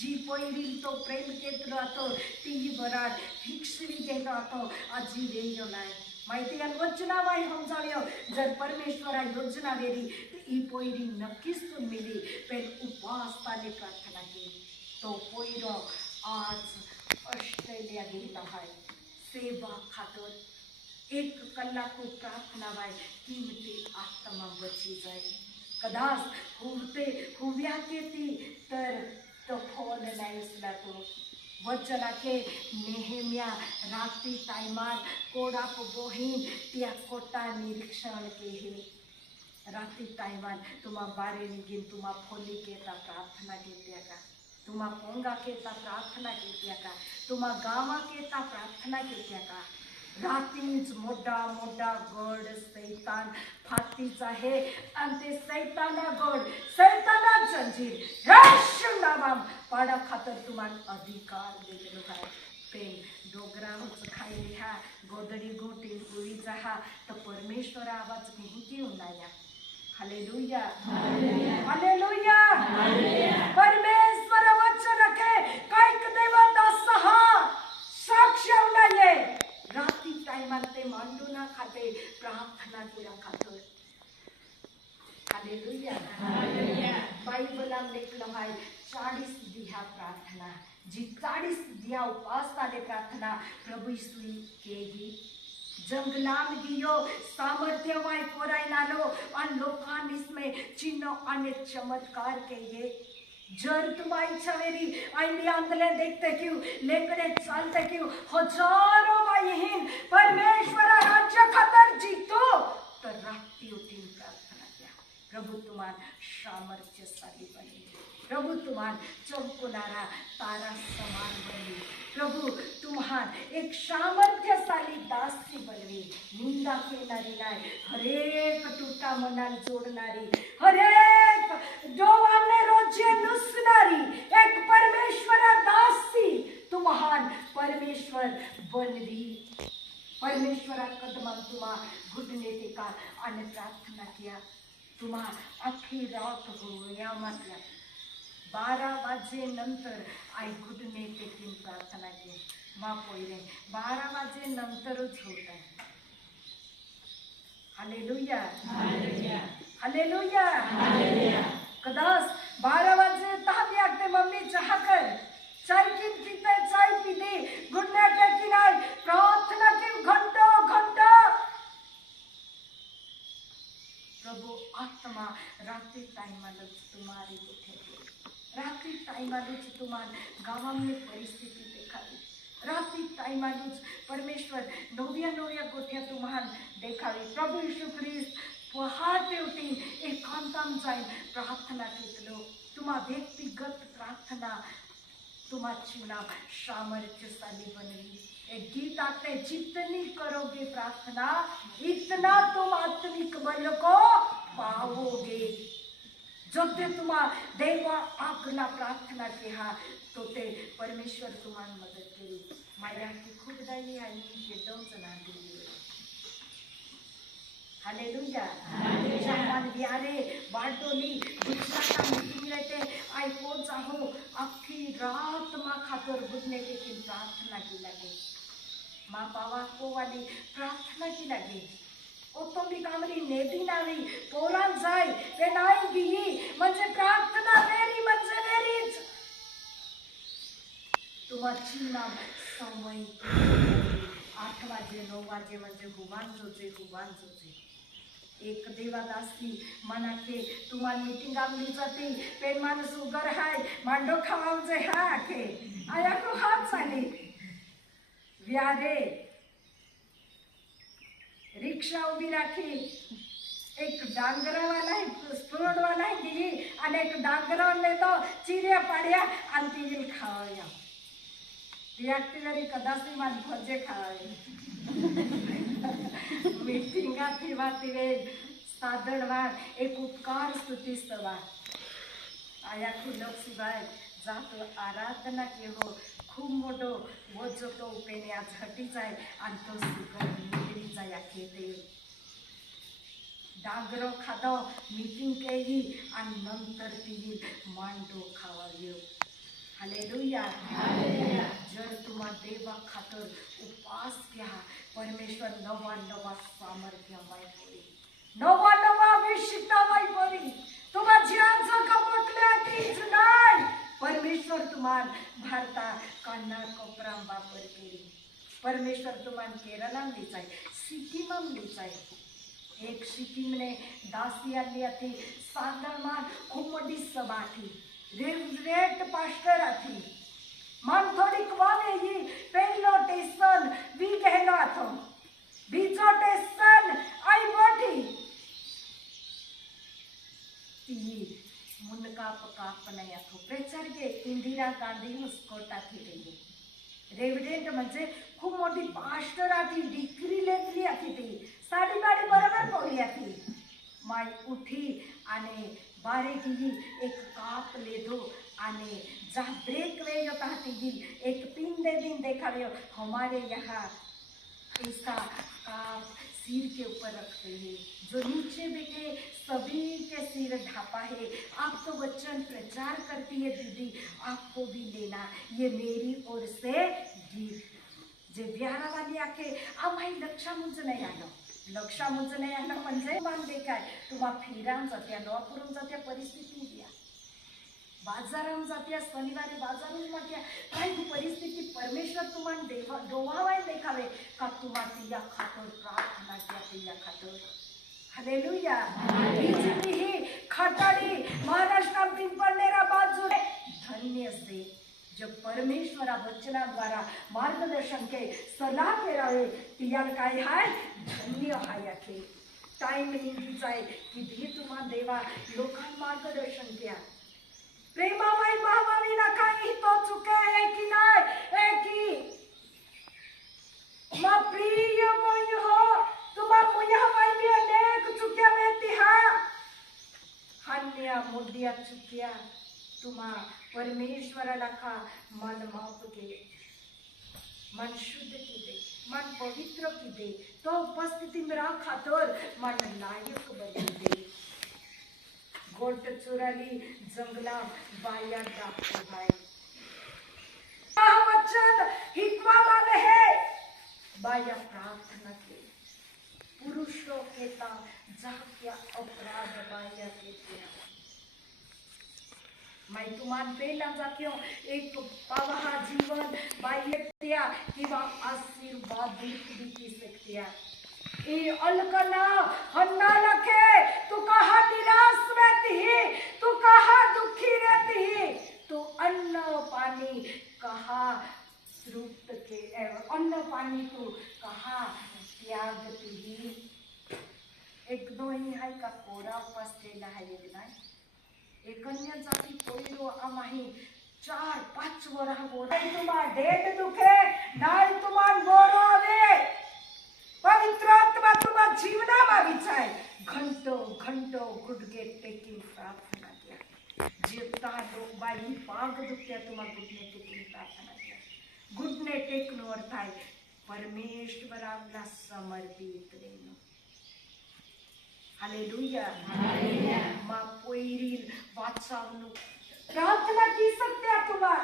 जी पोईरिल तो प्रेम केत राहतो ती बराड भिक्षवी घेत राहतो आजी वेयो नाही माहिती आहे वचनावाई हम जाव्यो जर परमेश्वरा योजना वेरी ही पोयरी नक्कीच तुम मिली पण उपवासाने प्रार्थना केली तो पोयरो आज ऑस्ट्रेलिया गेला है सेवा खातर 1 कलाको प्रार्थना वाय कीमती आत्मा बची जाए कदाच हुव्या केती तर तो फोन नाही उचला तो वचना के नेहम्या रात्री टाइमार कोडाप बोहीन त्या कोटा निरीक्षण के हे रात्री टाइमार तुम्हा बारे निघीन तुम्हा फोली केता प्रार्थना घेत्या का तुम्हा पोंगा केता प्रार्थना घेत्या का तुम्हा गावा केता प्रार्थना घेत्या का रात्रीच मोठा मोठा गड सैतान फातीचा आहे आणि ते सैताना गड सैताना जंजीर यीशु नामाम पाडा खातर तुम्हाला अधिकार दिलेलो आहे पेन डोगरावच खायली हा गोदडी गोटी गुळी जहा तर परमेश्वर आवाज घेऊन घेऊन नाही हालेलुया हालेलुया परमेश्वर वचन के कायक देवता सहा साक्ष उलाये रात्री टाइमात ते मांडूना खाते प्रार्थना केला खातो हालेलुया बाइबलाम लिखलो है 40 दिया प्रार्थना जी 40 दिया उपवास वाले प्रार्थना प्रभु यीशु केली जंगलाम गियो सामर्थ्यवाय कोराय नालो और लोकान इसमें चिन्ह और चमत्कार के ये जर तुम्हारी छवेरी आईली आंदले देखते क्यों लेकरे चालते क्यों हजारों वायहीन परमेश्वर राज्य खातर जीतो तर रात्री उठीन प्रार्थना किया प्रभु तुम्हारा सामर्थ्यशाली बने प्रभु तुम्हारा चमकणारा तारा समान बने प्रभु तुम्हारा एक सामर्थ्यशाली दासी बनवी निंदा केनारी नाही हरेक टूटा मनाल जोडणारी हरेक जो हमने रोजे नुसणारी एक परमेश्वरा दासी तुम महान परमेश्वर बनवी. परमेश्वरा कदमात तुम्हा घुटणे टेका आणि प्रार्थना किया. तुम्हा अख्खी रात होया म्हटल्या. 12 वाजे नंतर आई घुटणे टेकीन प्रार्थना की. मा पोयरे 12 वाजे नंतरच होत आहे. Hallelujah hallelujah hallelujah. कदाच 12 वाजे तहान लागते, मम्मी चहा कर, चाय की पीते, चाय पीते, घुटने टेकी नाही, प्रार्थना की घंटो घंटो. प्रभु आत्मा रात्री टाइमालाच तुम्हारी उठेल. रात्री टाइमालाच तुम्हाला गावामध्ये परिस्थिती देखावी. रात्री टाइमालाच परमेश्वर नव्या नव्या गोष्टी तुम्हाला देखावी. प्रभू यीशु ख्रिस्त पहाटे उठीन एकांताम जाईन प्रार्थना केलो. तुम्हा व्यक्तिगत प्रार्थना तुम्हाची नाम सामर्थ्यशाली बनवी. एक गीत आते हैं, जितनी करोगे प्रार्थना इतना तुम आत्मिक बल को पाओगे. जो ते तुम्हा देवा आगला प्रार्थना किया तो ते परमेश्वर तुम्हाला मदत केली. माझ्या की खूप दाई आई के दोन दिली. हालेलुया जामान बियारे बारडोली गुजराता मीटिंग रहते आई को चाहो अख्खी रात मा खातर बुझने के की प्रार्थना की लगे. माँ बाबा को वाली प्रार्थना की लगे. ओतोंबी कामरी नेदी नावी पोरान जाय ते नाही गिई म्हणजे प्रार्थना वेरी म्हणजे वेरीच. तुम्हाची नाम समय 8 वाजे 9 वाजे म्हणजे हुबान जोचे. एक देवादासी मना के तुम्हाला मीटिंग आवली जाती पेन माणूस उगर हाय मांडो खावावजे हा के आया को हात चाली व्यारे रिक्षा उभी राखी. एक डांगरावाला स्टोरवाला गेली आणि एक डांगरावाला तो चिऱ्या पाड्या आणि ती खावया. ती जरी कदाचित माझ भजे खावे. मीटिंगा थिवे साधनवार एक उपकार स्तुती सवा आया खुलक शिवाय जातो आराधना के हो खूप मोठो वजो तो पेने आज हटीच आहे आणि तो सुकर निगडी जाया खेते. डागरो खादो मीटिंग केली आणि नंतर ती मांडो खावायो. Hallelujah hallelujah. जर तुम्हा देवा खातर उपवास घ्या परमेश्वर नवा नवा सामर्थ्यमय होईल. नवा नवा अभिषेकमय होईल. तुम्हा ज्या जगा म्हटल्या तीच नाही. परमेश्वर तुम्हाला भारता कान्हा कोपराम वापर केली. परमेश्वर तुम्हाला केरला लिचाय सिक्कीम लिचाय. एक सिक्कीम ने दासिया लिया थी सागरमान खूप मोठी सभा थी. रेट पास्टर थी मन थोड़ी कवाने ही पहलो टेसन वी कहना थो बीजो टेसन आई बोठी ती मुनका पकाप नया थो प्रचार के इंदिरा गांधी मुस्कोटा थी गई. रेविडेंट म्हणजे खूप मोठी पास्टर आती डिग्री लेतली आती ती साडी बाडी बरोबर पोळी आती. माय उठी आणि बारे की एक काप ले दो आने जहाँ ब्रेक वे जो कहती जी एक पिन दे दिन देखा वे हमारे यहाँ ऐसा काप सिर के ऊपर रखते हैं जो नीचे बैठे सभी के सिर ढापा है. आप तो वचन प्रचार करती है दीदी, आपको भी लेना, ये मेरी ओर से गिफ्ट. जे बिहारा वाली आके आम्ही लक्षा मुझे नाही आलं. लक्षा मुझे नाही आलं म्हणजे मान देखाय तुम्हा फिरान जात्या नवापुरून जात्या परिस्थिती द्या बाजारात जात्या शनिवारी बाजारून जात्या काही परिस्थिती परमेश्वर तुम्हाला देवा डोवावाय देखावे का तुम्हा तिया खातर प्रार्थना किया तिया खातर. हालेलुया. ही खटाडी महाराष्ट्रात पिंपळनेरा बाजू धन्य से जब परमेश्वरा वचना द्वारा मार्गदर्शन के सलाह के रहे तियाल काय हाय धन्य हाय के. टाइम नहीं जाए कि भी तुम्हा देवा लोकां मार्गदर्शन किया. प्रेमाबाई महामारी ना काही तो चुके है कि नाही है कि मा प्रिय मोय हो तुम्हा मुया बाई भी अनेक चुक्या में हा हन्या मोदिया चुक्या तुम्हा परमेश्वराला का मन माप के मन शुद्ध की दे, मन पवित्र की दे, तो उपस्थिति में राख खातर मन लायक बनी दे। गोट चुराली जंगला बाया डाकू भाई वचन हिकवा वाले है बाया प्रार्थना के पुरुषों के ता जाक्या अपराध बाया के दिया मैं तुमान पेला जाक्यों एक पावहा जीवन बाया दिया कि वह आशीर्वाद भी की सकती है ये अलकना हन्ना लखे तू कहाँ निराश रहती है, तू कहाँ दुखी रहती है, तू अन्न पानी कहाँ तृप्त के अन्न पानी तू कहाँ त्यागती है। एक दो ही है का कोरा उपस्थित है ये ना एक अन्य जाति कोई रो अमाही 4-5 वर्ष बोला तुम्हार डेट दुखे नाई तुम्हार गोरो दे पवित्र आत्मा तुम्हार जीवना में विचार घंटों घंटों गुडगे टेकी प्रार्थना किया जीवता लोग बाई पाग दुखिया तुम्हार गुडने टेकी प्रार्थना किया गुडने टेकनो अर्थ है परमेश्वर आपला समर्पित रहनो हालेलुया हालेलुया मां पोईरील वाचावनु प्रार्थना की सकते हैं तुम्हार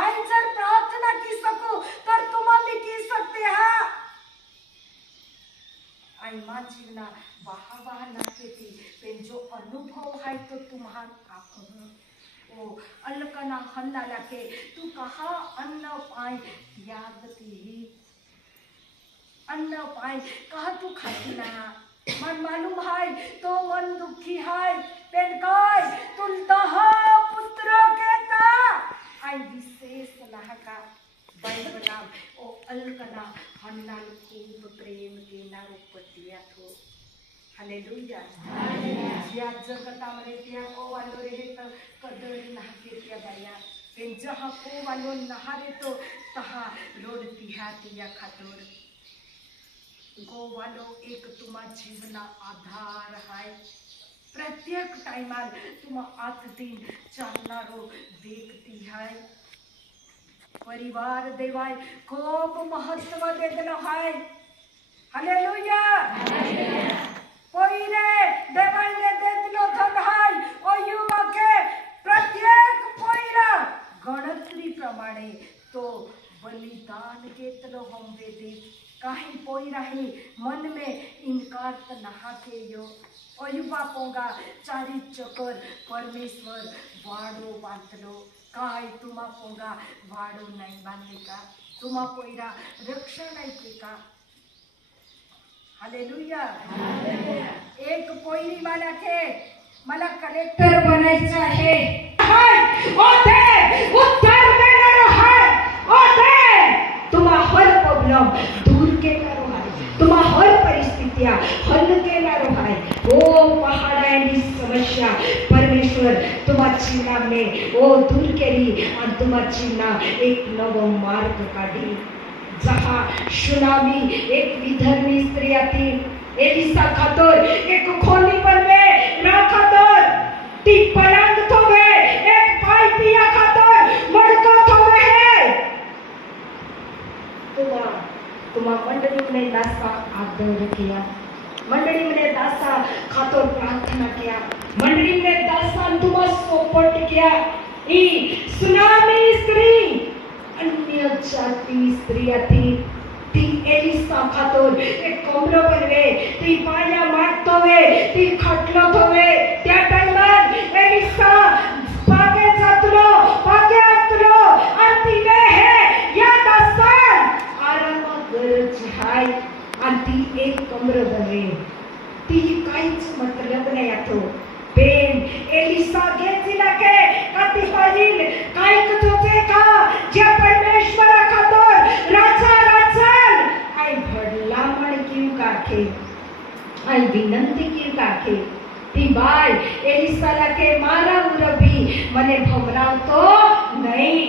आई जर प्रार्थना की सको तर तुम्हारे की सकते हैं आई मां जीवना वाह नाकेती पेन जो अनुभव है तो तुम्हार आंखों ओ अलकना हन्ना लाके तू कहा अन्न पाए त्यागती ही अन्न पाए कहा तू खाती ना मन मालूम है तो मन दुखी है पेन काय तुलता पुत्र के ता आई विशेष लहका बाइबल नाम ओ अलकना हन्ना खूब प्रेम के नारोपतिया थो हालेलुया हालेलुया जगतामध्ये त्या को वालो रे त कदर नाके त्या बाया पेन जहा को वालो नहारे तो तहा रोडती हातिया खातोर गो वालो एक तुमा जीवना आधार है प्रत्येक टाइमाल तुम आत दिन चालनारो देखती है परिवार देवाय खूब महत्व देना है हालेलुया पोईरे देवाय ने देतलो धन है ओ युवा के प्रत्येक पोईरा गणतरी प्रमाणे तो बलिदान केतलो हम वेदे काहे पोईरा ही मन में इनकार त नहा के यो ओ युवा पोंगा चारी चकर परमेश्वर वाडो बांधलो काय तुमा पोंगा वाडो नहीं बांधले का तुमा पोईरा रक्षण नहीं के का हालेलुया एक पोईरी मला कलेक्टर बनायचं आहे उत्तर देणार आहे तुम्हा हर प्रॉब्लेम दूर केनारो आहे तुम्हा हर परिस्थितिया हल केनारो आहे ओ पहाडांनी समस्या परमेश्वर तुम्हा जीवना में ओ दूर केली आणि तुम्हा जीवना एक नवो मार्ग काढी जहा सुनामी एक विधर्मी स्त्री आती एलिसा खातर एक खोली बनवे राखातर ती पलंग थोवे एक पाय पिया खातर मडका थोवे है तुम्हा मंडली में दासा आदर किया मंडली में दासा खातर प्रार्थना किया मंडली में दासा तुम्हा सपोर्ट किया ई सुनामी स्त्री अन्य जाती स्त्री आती ती एलिसा खातर एक कमरो बनवे ती पाया मारतो वे ती खटलो होवे त्या टाइमात एलिसा पागे जातलो पागे आतलो आणि ती है या दासान आराम गरज हाय आणि ती एक कमरो बनवे ती काहीच मतलब नाही आतो पेन एलिसा घेतला के कती पाहिल काय कथोचे का जे परमेश्वर खातर राजा आई भडला म्हण क्यों काखे आई विनंती क्यों काखे ती बाय एलिसाला के मारा मुरबी मने भमरावतो नहीं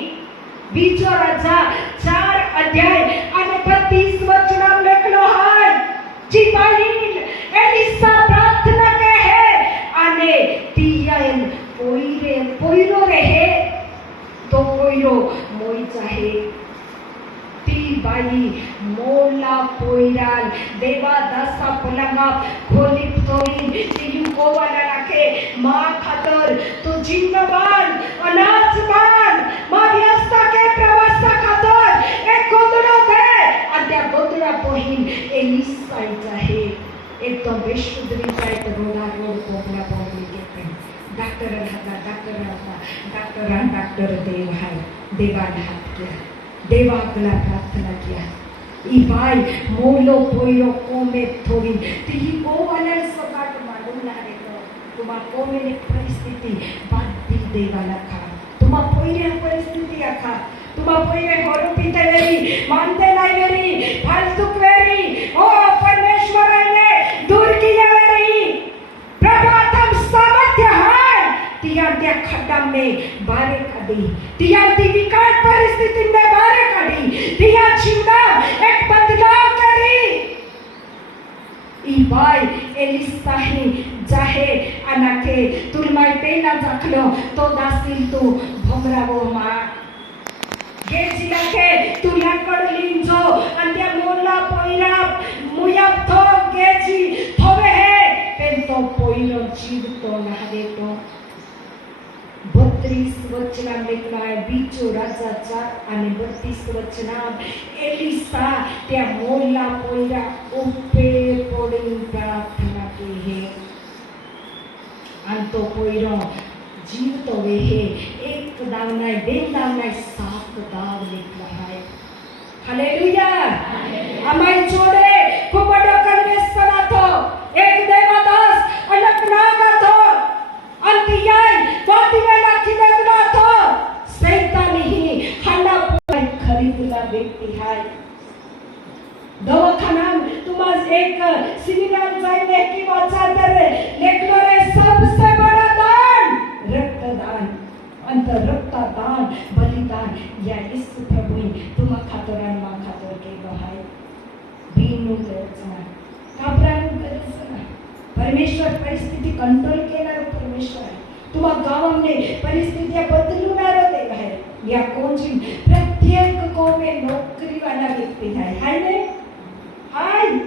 बीजो राजा 4 अध्याय आणि 32 वचन लेखलो है जी बाईल एलिसा प्रार्थना के है आने तियन पोईरो रहे तो पोईरो मोई चाहे ती बाई मोला पोयराल देवा दसा पलंगा खोली तोईन ती कोवाला लाखे मा खातर तू जिम्मेवार अनाजमान मा व्यस्ता के प्रवासा खातर एक गोदडो दे आणि त्या गोदडा पोहीन एलिसाईच आहे एकदम बेशुद्धरीचा एक रोडा रोड कोपला पडली घेते डॉक्टर देव है देवाने हात किया देवाला प्रार्थना किया ई बाई मोलो पोयो कोमे थोडी ती कोवाला सकाट मालूम नाही तुम्हा कोमेने परिस्थिती बाधी देवाला खा तुम्हा पोयरे परिस्थिती आखा तुम्हा पोयरे होरुपी तयारी मानते नाही वेरी फालतूक वेरी ओ परमेश्वराने दूर किया वेरी प्रभातम सामर्थ्य है तिया त्या खड्डा में बारे काढी तिया ती विकट परिस्थिती में बारे काढी तिया जीवना एक बदलाव करी ई बाई एलिसाही जाहे अनाके तुलमाई पेना जाखलो तो दासील तू भमरावो मा गेजिला के तुला कडलीन जो अंत्या मोला पोईरा मुया थो गेजी थोवे है पेन तो पोईरो जीव तो नहरे तो 32 वचना लेखलाय बीचो राजाचा आणि 32 वचना एलिसा त्या मोला पोईरा उप्पे पडून प्रार्थना केली आणि तो पोईरो जीव तो वे हे एक दाव नाही बेन दाव नाही 7 दाव लेखला आहे हालेलुया आम्ही जोडे खूप बडो कन्वेसना तो एक देवदास अलग नागा तो अंतियाय वातिवेला किनेला तो सैतानी ही हंडा खरीदला व्यक्ती है दवाखाना तुम्हास एक सिनेमा जाइने की वाचा तर लेखलो रे सबसे बड़ा दान रक्तदान अंत रक्तदान बलिदान या इस प्रभु तुम्हा खातर आणि मा खातर केलो आहे बीनु करचना काबरानु करचना परमेश्वर परिस्थिती कंट्रोल केणार परमेश्वर आहे तुम्हा गावामध्ये परिस्थिती बदलूणार देव आहे या कोणची प्रत्येक कोमे नोकरी वाला व्यक्ती आहे हाय ने हाय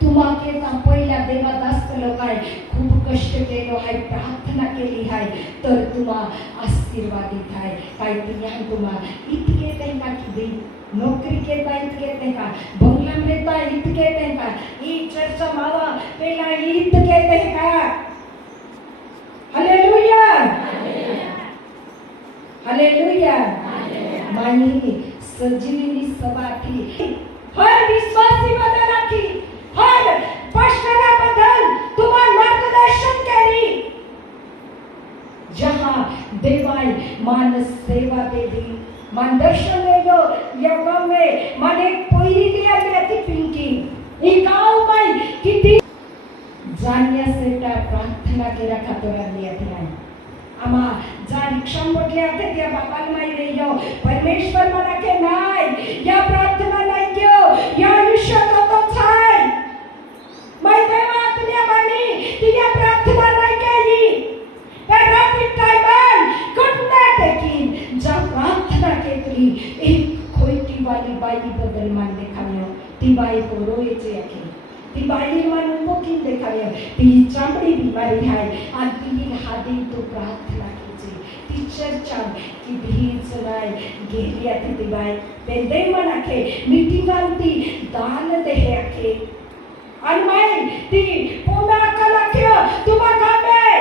तुम्हा के का पहिला देवादास लोक आहे खूप कष्ट केलो आहे प्रार्थना केली आहे तर तुम्हा आशीर्वादित आहे काय तुम्हा इतके त्यांना की दे नौकरी के इतके तेका बंगला में इतके तेका ई चर्चा मावा पेला इतके तेका हालेलुया हालेलुया मानी सजीवनी सभा थी हर विश्वासी बदल राखी हर पश्चना बदल तुम्हारा मार्गदर्शन करी जहां देवाई मानस सेवा दे दी मान दर्शन ले लो या गाँव में मान एक पोईरी लिया रहती पिंकी ये गाँव में किती जानिया सेटा प्रार्थना के रखा तो लिया था आमा जा रिक्षा पटले आते त्या बापाल माई ले जाओ परमेश्वर मना के नाय या प्रार्थना नाही क्यों या आयुष्य तो छाय माई देवा तुझ्या मानी तिया प्रार्थना नाही केली तर रात्री टाइमन कुठने टेकीन जा प्रार्थना केली एक खोईटी वाली बाई बदल मान देखाव्यो ती बाई को रोयचे आखे ती बाई मान उपोकीन देखाव्यो ती चामडी बीमारी आहे आणि ती हादी तो प्रार्थना कीचे ती चर्चा की भीज नाही गेली आती ती बाई ते दे मनाखे मीटिंगांती दान दे आखे आणि माई ती पुन्हा कलाख्य तुम्हा गामे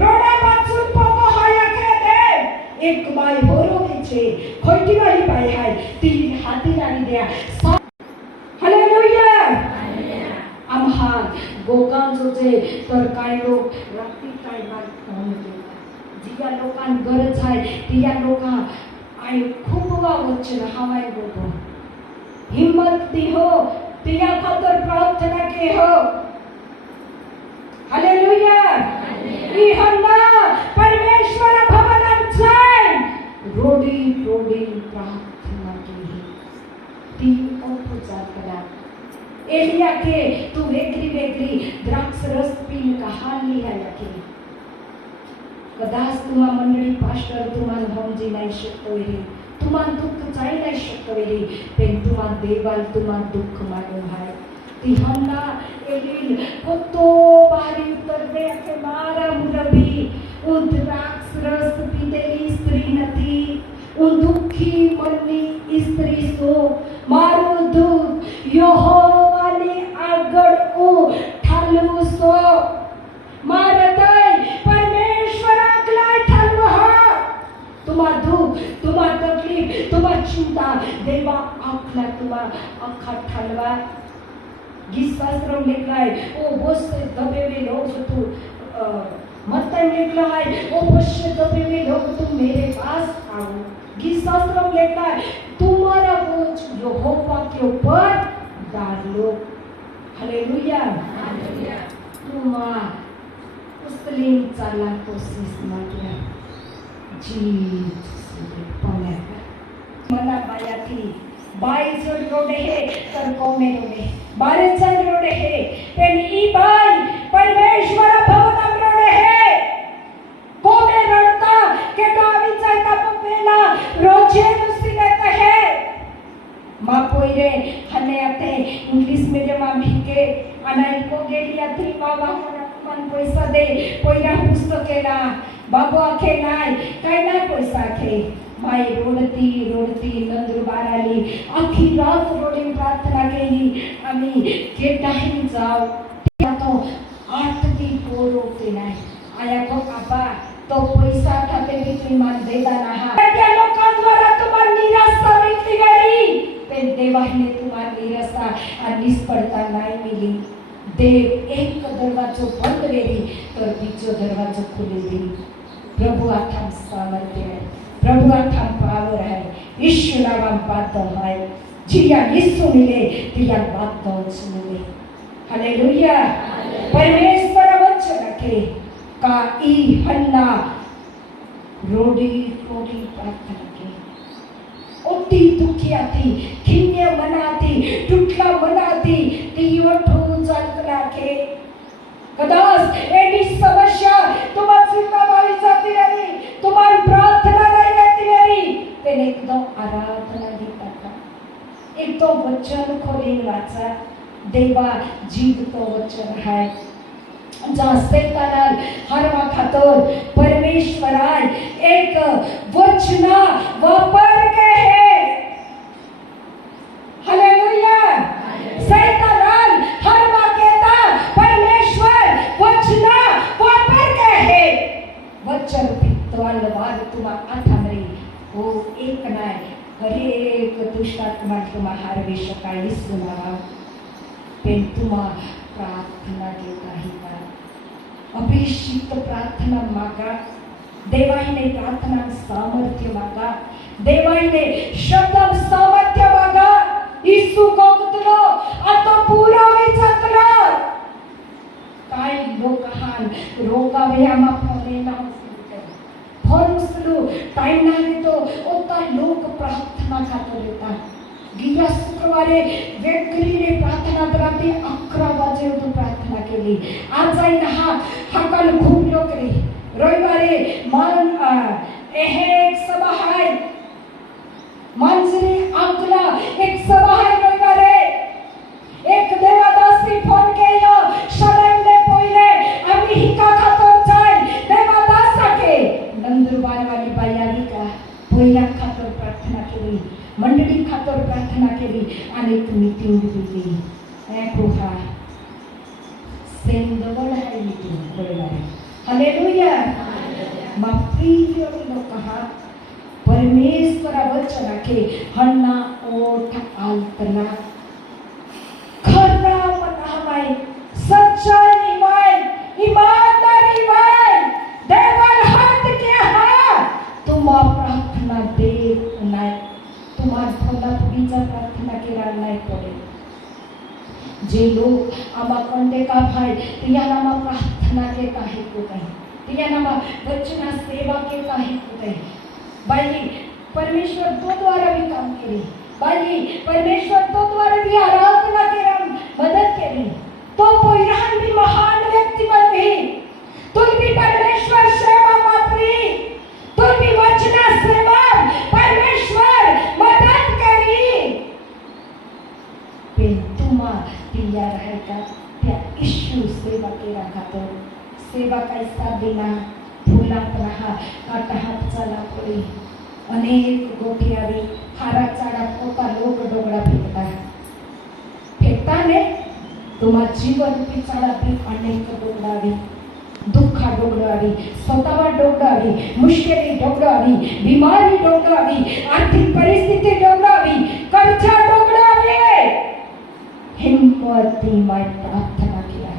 रोडा पासून पोको हाया के दे एक बाई होरोवीचे खोटी वाली बाई आहे ती हाती राणी द्या हालेलुया आम्हा गोगाव जोजे तर काय लोक रात्री काय बाई फोन जिया लोकांना गरज आहे तिया लोकां आई खूप वावच हवाय गोगो हिम्मत दी हो तिया खातर प्रार्थना के हो हालेलुया ई हन्ना परमेश्वर भवनम जाय रोडी रोडी प्रार्थना की ती उपचार करा एलिया के तू वेगळी वेगळी द्राक्ष रस पीन कहाणी आहे की कदाच तुम्हा मंडळी पास्टर तुम्हाला भाऊजी नाही शकतो हे तुम्हा दुःख जाई नाही शकवेली पण तुम्हा देवाल तुम्हा दुःख मालूम है ती हन्ना एलिल कतो बारी उतरवे के मारा मुरबी उन द्राक्ष रस पीतेली स्त्री नथी उन दुखी मनी स्त्री सो मारो दुख यहोवाने આગળ ઠાલવું સો મારા દય પરમેશ્વર આગલા ઠાલવું હા तुम्हा दुख तुम्हा तकलीफ तुम्हा चिंता देवा आपला तुम्हा अखा ठालवा गीतशास्त्र लिखला है ओ बहुत से दबे हुए लोग तू मत्ता लिखला है ओ बहुत से दबे हुए लोग तुम मेरे पास आओ गीतशास्त्र लिखला है तुम्हारा बोझ यहोवा के ऊपर डाल लो हालेलुया तुम्हा उसलीन चाला कोशिश मत किया मला बायाथी बाई जर रोडे हे तर कोमे रोडे बारे चल रोडे हे पण ई बाई परमेश्वर भवन रोडे हे कोमे रडता के डावी जाता पपेला रोजे मुसीबत है मा पोइरे हने आते इंग्लिश मीडियम आम्ही के अनाई को गेली आत्री बाबा मन पैसा दे पोइरा पुस्तकेला बाबा के नाय काय नाय पैसा के माई रोडती रोडती नंदुरबार आली आखी रात रोडीन प्रार्थना केली आम्ही केटाही जाव तो 8 दी पोरो के नाय आया को आबा तो पैसा खाते भी तुम्ही मान देता ना त्या लोकांद्वारा तुम्हाला निराशा मिळती गई पण देवाने तुम्हाला निराशा आणि निष्फळता नाही मिली देव एक दरवाजो बंद वेरी तर बीजो दरवाजो खोली देई प्रभु आथाम सामर्थ्य है प्रभु आथाम पावर है यीशु नाम बात है जिया यीशु मिले तिया बात सुने हालेलुया परमेश्वर वचन के का ई हन्ना रोडी रोडी प्रार्थना के ओटी दुखिया थी खिन्य मनाती टुटला मनाती तियो ठो जलकला के कदाच एडी समस्या तुम्हारी जिम्मेदारी जाती रही तुम्हारी प्रार्थना नहीं रहती रही पण एकदम आराधना देता था एक तो वचन खोली वाचा देवा जीव तो वचन है जहाँ शैतान हरवा खातर परमेश्वराय एक वचना वापर के है हालेलुया शैतान हरवा कहता परमेश्वर वचना वापर के है वचन पित्तवाल वाद तुम्हारा आथमरी वो एक नाय हरेक दुष्टात्मा तुम्हारा हारवे शकाय सुनावा पेन तुम्हारा प्रार्थना देता ही का अभिषिक्त प्रार्थना मागा देवाईने प्रार्थना सामर्थ्य मागा देवाईने शब्द सामर्थ्य मागा यीशु गोगतलो आता पूरा विचतलो काय लोकहान रोगाव्यामा फोने ना फोन सुरू टाइम ना देतो ओता लोक प्रार्थना खातो देता गेल्या शुक्रवारी वेगळीने प्रार्थना रात्री 11 वाजे उठून प्रार्थना केली आज आई हा काल खूप लोक रे रविवारी मन एक सभा आहे मानसरी अंकला एक सभा आहे रविवारी एक देवादासी फोन केलो शरणने पहिले आम्ही हिका खातर जाय देवादासा के नंदुरबार वाली बाई आली का पहिला खातर प्रार्थना केली मंडळी खातर प्रार्थना केली अनेक मीटिंग दिली ऐकोहा सेंदवळ आहे मीटिंग रविवारी हालेलुया माफी लोकहा परमेश्वर वचन के हन्ना ओठ आलतना खरना मनामाई सच्चाई वाय ईमानदारी वाय देवल हाथ के हा तुम्हा प्रार्थना दे नाही तुम्हार फोना फुगीचा प्रार्थना केला नाही पडे जे लोग आमा कंटे का भाई तिया नामा प्रार्थना के काही को काही तिया नामा वचना सेवा के काही को काही बाई परमेश्वर तो द्वारा भी काम केली बाई परमेश्वर तो द्वारा भी आराधना केली मदत केली तो पहिरान भी महान व्यक्ती बनली तुम्ही परमेश्वर सेवा वापरी तुम्ही वचना सेवा परमेश्वर सेवा केला खातो सेवा कैसा बिना फुलात राहा काटहात चाला पडी अनेक गोठी आवी हारा चाडा पोता लोक डोगडा फेकता ने तुम्हा जीवन पिचाडा भी अनेक डोगडावी दुःखा डोगडावी स्वतःवर डोगडावी मुश्किली डोगडावी बीमारी डोगडावी आर्थिक परिस्थिती डोगडावी कर्जा डोगडावी हिम्मती माय प्रार्थना किया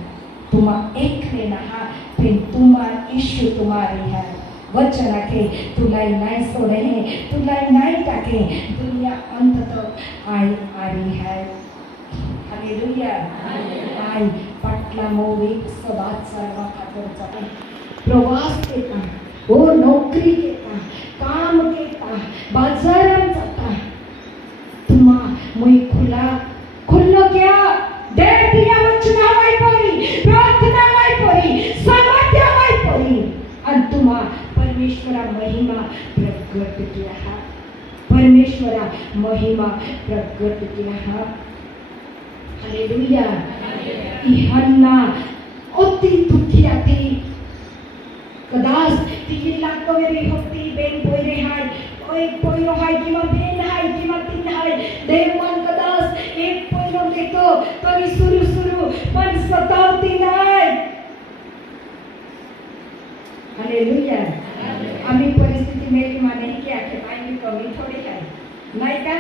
तुम्हा एक लेना हा फिर तुम्हारा यीशु तुम्हारी है वचन के तुलाई नहीं सोड़े हैं तुलाई नहीं टाके दुनिया अंत तक आई आ रही है हालेलुया आई पटला मोवी सवाद सर्वा खातर जाते प्रवास केता वो नौकरी केता काम केता बाजारात जाता तुम्हा मुई खुला खुल्लो क्या देव दिया वचना वाई परी प्रार्थना वाई परी सामर्थ्य वाई परी आणि तुम्हा परमेश्वरा महिमा प्रगट किया हा परमेश्वरा महिमा प्रगट किया हा हालेलुया हन्ना अति दुखी थी कदाच ती लाखवेरी होती बेन पोयरे हाय एक पोयरो हाय किंवा बेन हाय किंवा तीन हाय देव मन कदाच एक पोयरो देतो तरी सुरू सुरू पण सतावती नाही हालेलुया आम्ही परिस्थिती मेली माने की आखे पाय मी कमी थोडी आहे नाही का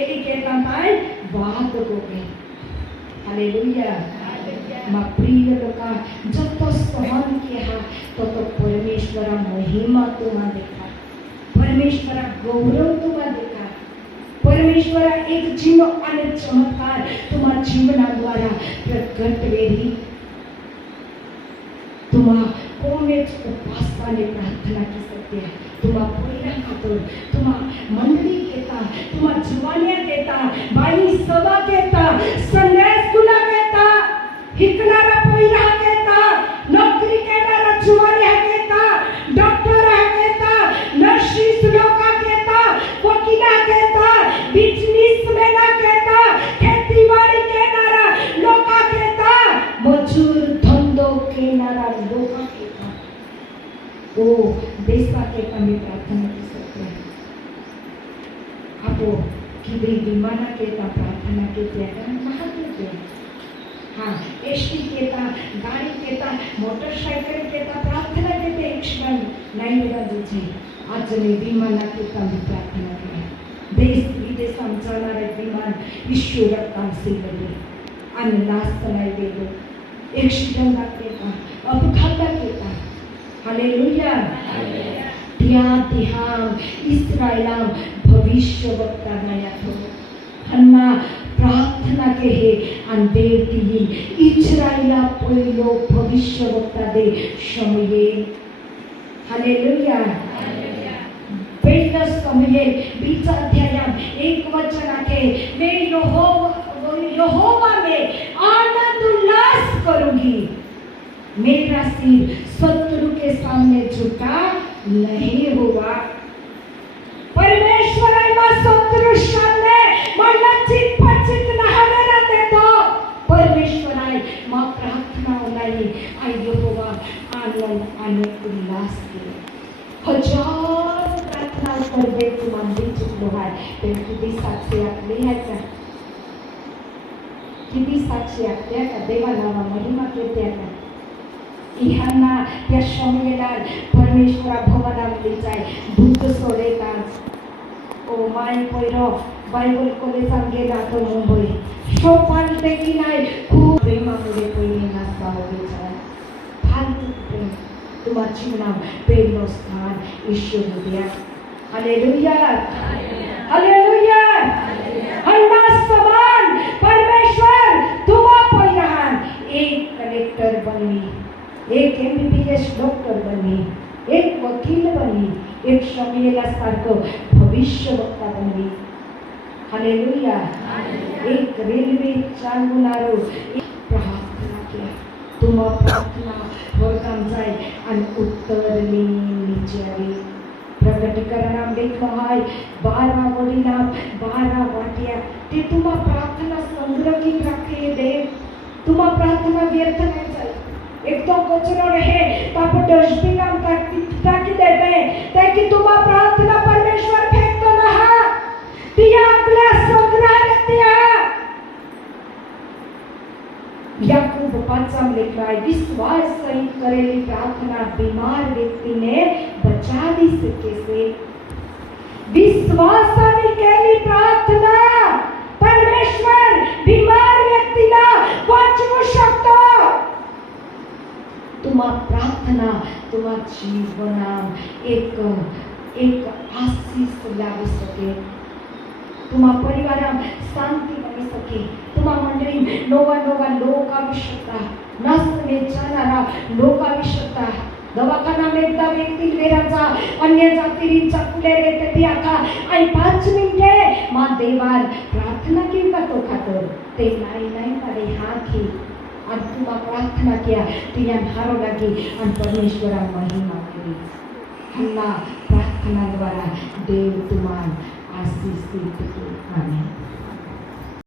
एली केता पाय बात गोगे हालेलुया मा प्रिय लोका जब तो सहन किया तो परमेश्वरा महिमा तुम्हा देखा परमेश्वरा गौरव तुम्हा देखा परमेश्वरा एक जीव आणि चमत्कार तुम्हा जीवनाद्वारा प्रगट वेरी तुम्हा कोणेच उपासनाने प्रार्थना की सकते हैं तुम्हा पहिला खातर तुम्हा मंडळी केता तुम्हा जवानिया केता बाई सभा केता संदेश स्कूला केता हिकणारा पहिला केता नोकरी करणारा जवानिया केता डॉक्टर केता नर्सिस लोका केता वकीला केता बिझनेसमॅन केता खेतीबाडी करणारा लोका केता मजूर धंदो करणारा लोका केता ओ देशा के कमी प्रार्थना की सकते हैं आपो कि भी विमाना के ता प्रार्थना के त्यागा महत्व के हाँ एसटी के ता गाड़ी के ता मोटरसाइकिल के ता प्रार्थना के ते एक क्षण नहीं मिला दीजिए आज ने विमाना के ता भी प्रार्थना के देश विदेश हम जाना रे विमान ईश्वर रक्तान से लगे अनलास तनाई देलो एक्सीडेंट के ता अपघात के ता हालेलुया त्या इस्रायला भविष्य वक्ता नया थो हन्ना प्रार्थना के हे आणि देव ती इस्रायला पहिलो भविष्य वक्ता दे शमूएल हालेलुया पहिला शमूएल 20 अध्याय 1 वचन आहे मैं यहोवा में आनंद उल्लास करूंगी मेरा सिर शत्रु के सामने झुका नहीं हुआ परमेश्वर शत्रु सामने मला चित नाही रहते तो परमेश्वर मां प्रार्थना ओलाई आई यहोवा आनंद आणि उल्लास के हजार प्रार्थना कर दे तुम्हाला चुकलो आहे ते किती साक्षी आपली आहे का किती साक्षी आपल्या का देवाला महिमा करते का इहाना त्या शमूएला परमेश्वरा भवनामध्ये जाय दूत सोडेतात ओ माय पहिरो बायबल कॉलेजात गेला तो मुंबई शोपान ते की नाही खूप प्रेमामध्ये पहिली नाचता होते फालतू प्रेम तुम्हाला जीवना पहिलं स्थान ईश्वर द्या हालेलुया हालेलुया हन्ना समान परमेश्वर तुम्हा पहिला एक कलेक्टर बनली एक MBBS डॉक्टर बनी एक वकील बनी एक शमूएला सारखं भविष्य वक्ता बनली हालेलुया एक रेल्वे चालवणारो प्रार्थना केला तुम्हा प्रार्थना वरकाम जाय आणि उत्तर विचारी प्रगटीकरण देखलो हाय 12 वडीला 12 वाट्या ते तुम्हा प्रार्थना संग्रहित राखे देव तुम्हा प्रार्थना व्यर्थ नाही जाईल तो कचरो रहे तो आप डस्टबिन हम ताकि देते हैं ताकि तुम्हारा प्रार्थना परमेश्वर फेंकतो ना तिया आपल्या संग्रह रहते याकूब 5 लिखा है विश्वास सहित करेली प्रार्थना बीमार व्यक्ति ने बचा दी सके से विश्वासाने केली प्रार्थना परमेश्वर बीमार व्यक्तीला वाचवू शकतो तुम्हा प्रार्थना तुम्हा जीवनात एक आशीष लावी सके तुम्हा परिवारात शांती लावी सके तुम्हा मंडळी नवा लोक आवश्यकता नसणे जाणारा लोक आवश्यकता दवाखाना में एकदा व्यक्ती वेराचा अन्य जातीरीचा फुले रेते ती आका आई 5 मिनिटे मा देवार प्रार्थना की का तो खातर ते नाही तारे हात ही आज तुम्हा प्रार्थना किया तिया हारो लागी आणि परमेश्वरा महिमा केली हल्ला प्रार्थना द्वारा देव तुम्हाला आशीष देतो आमेन।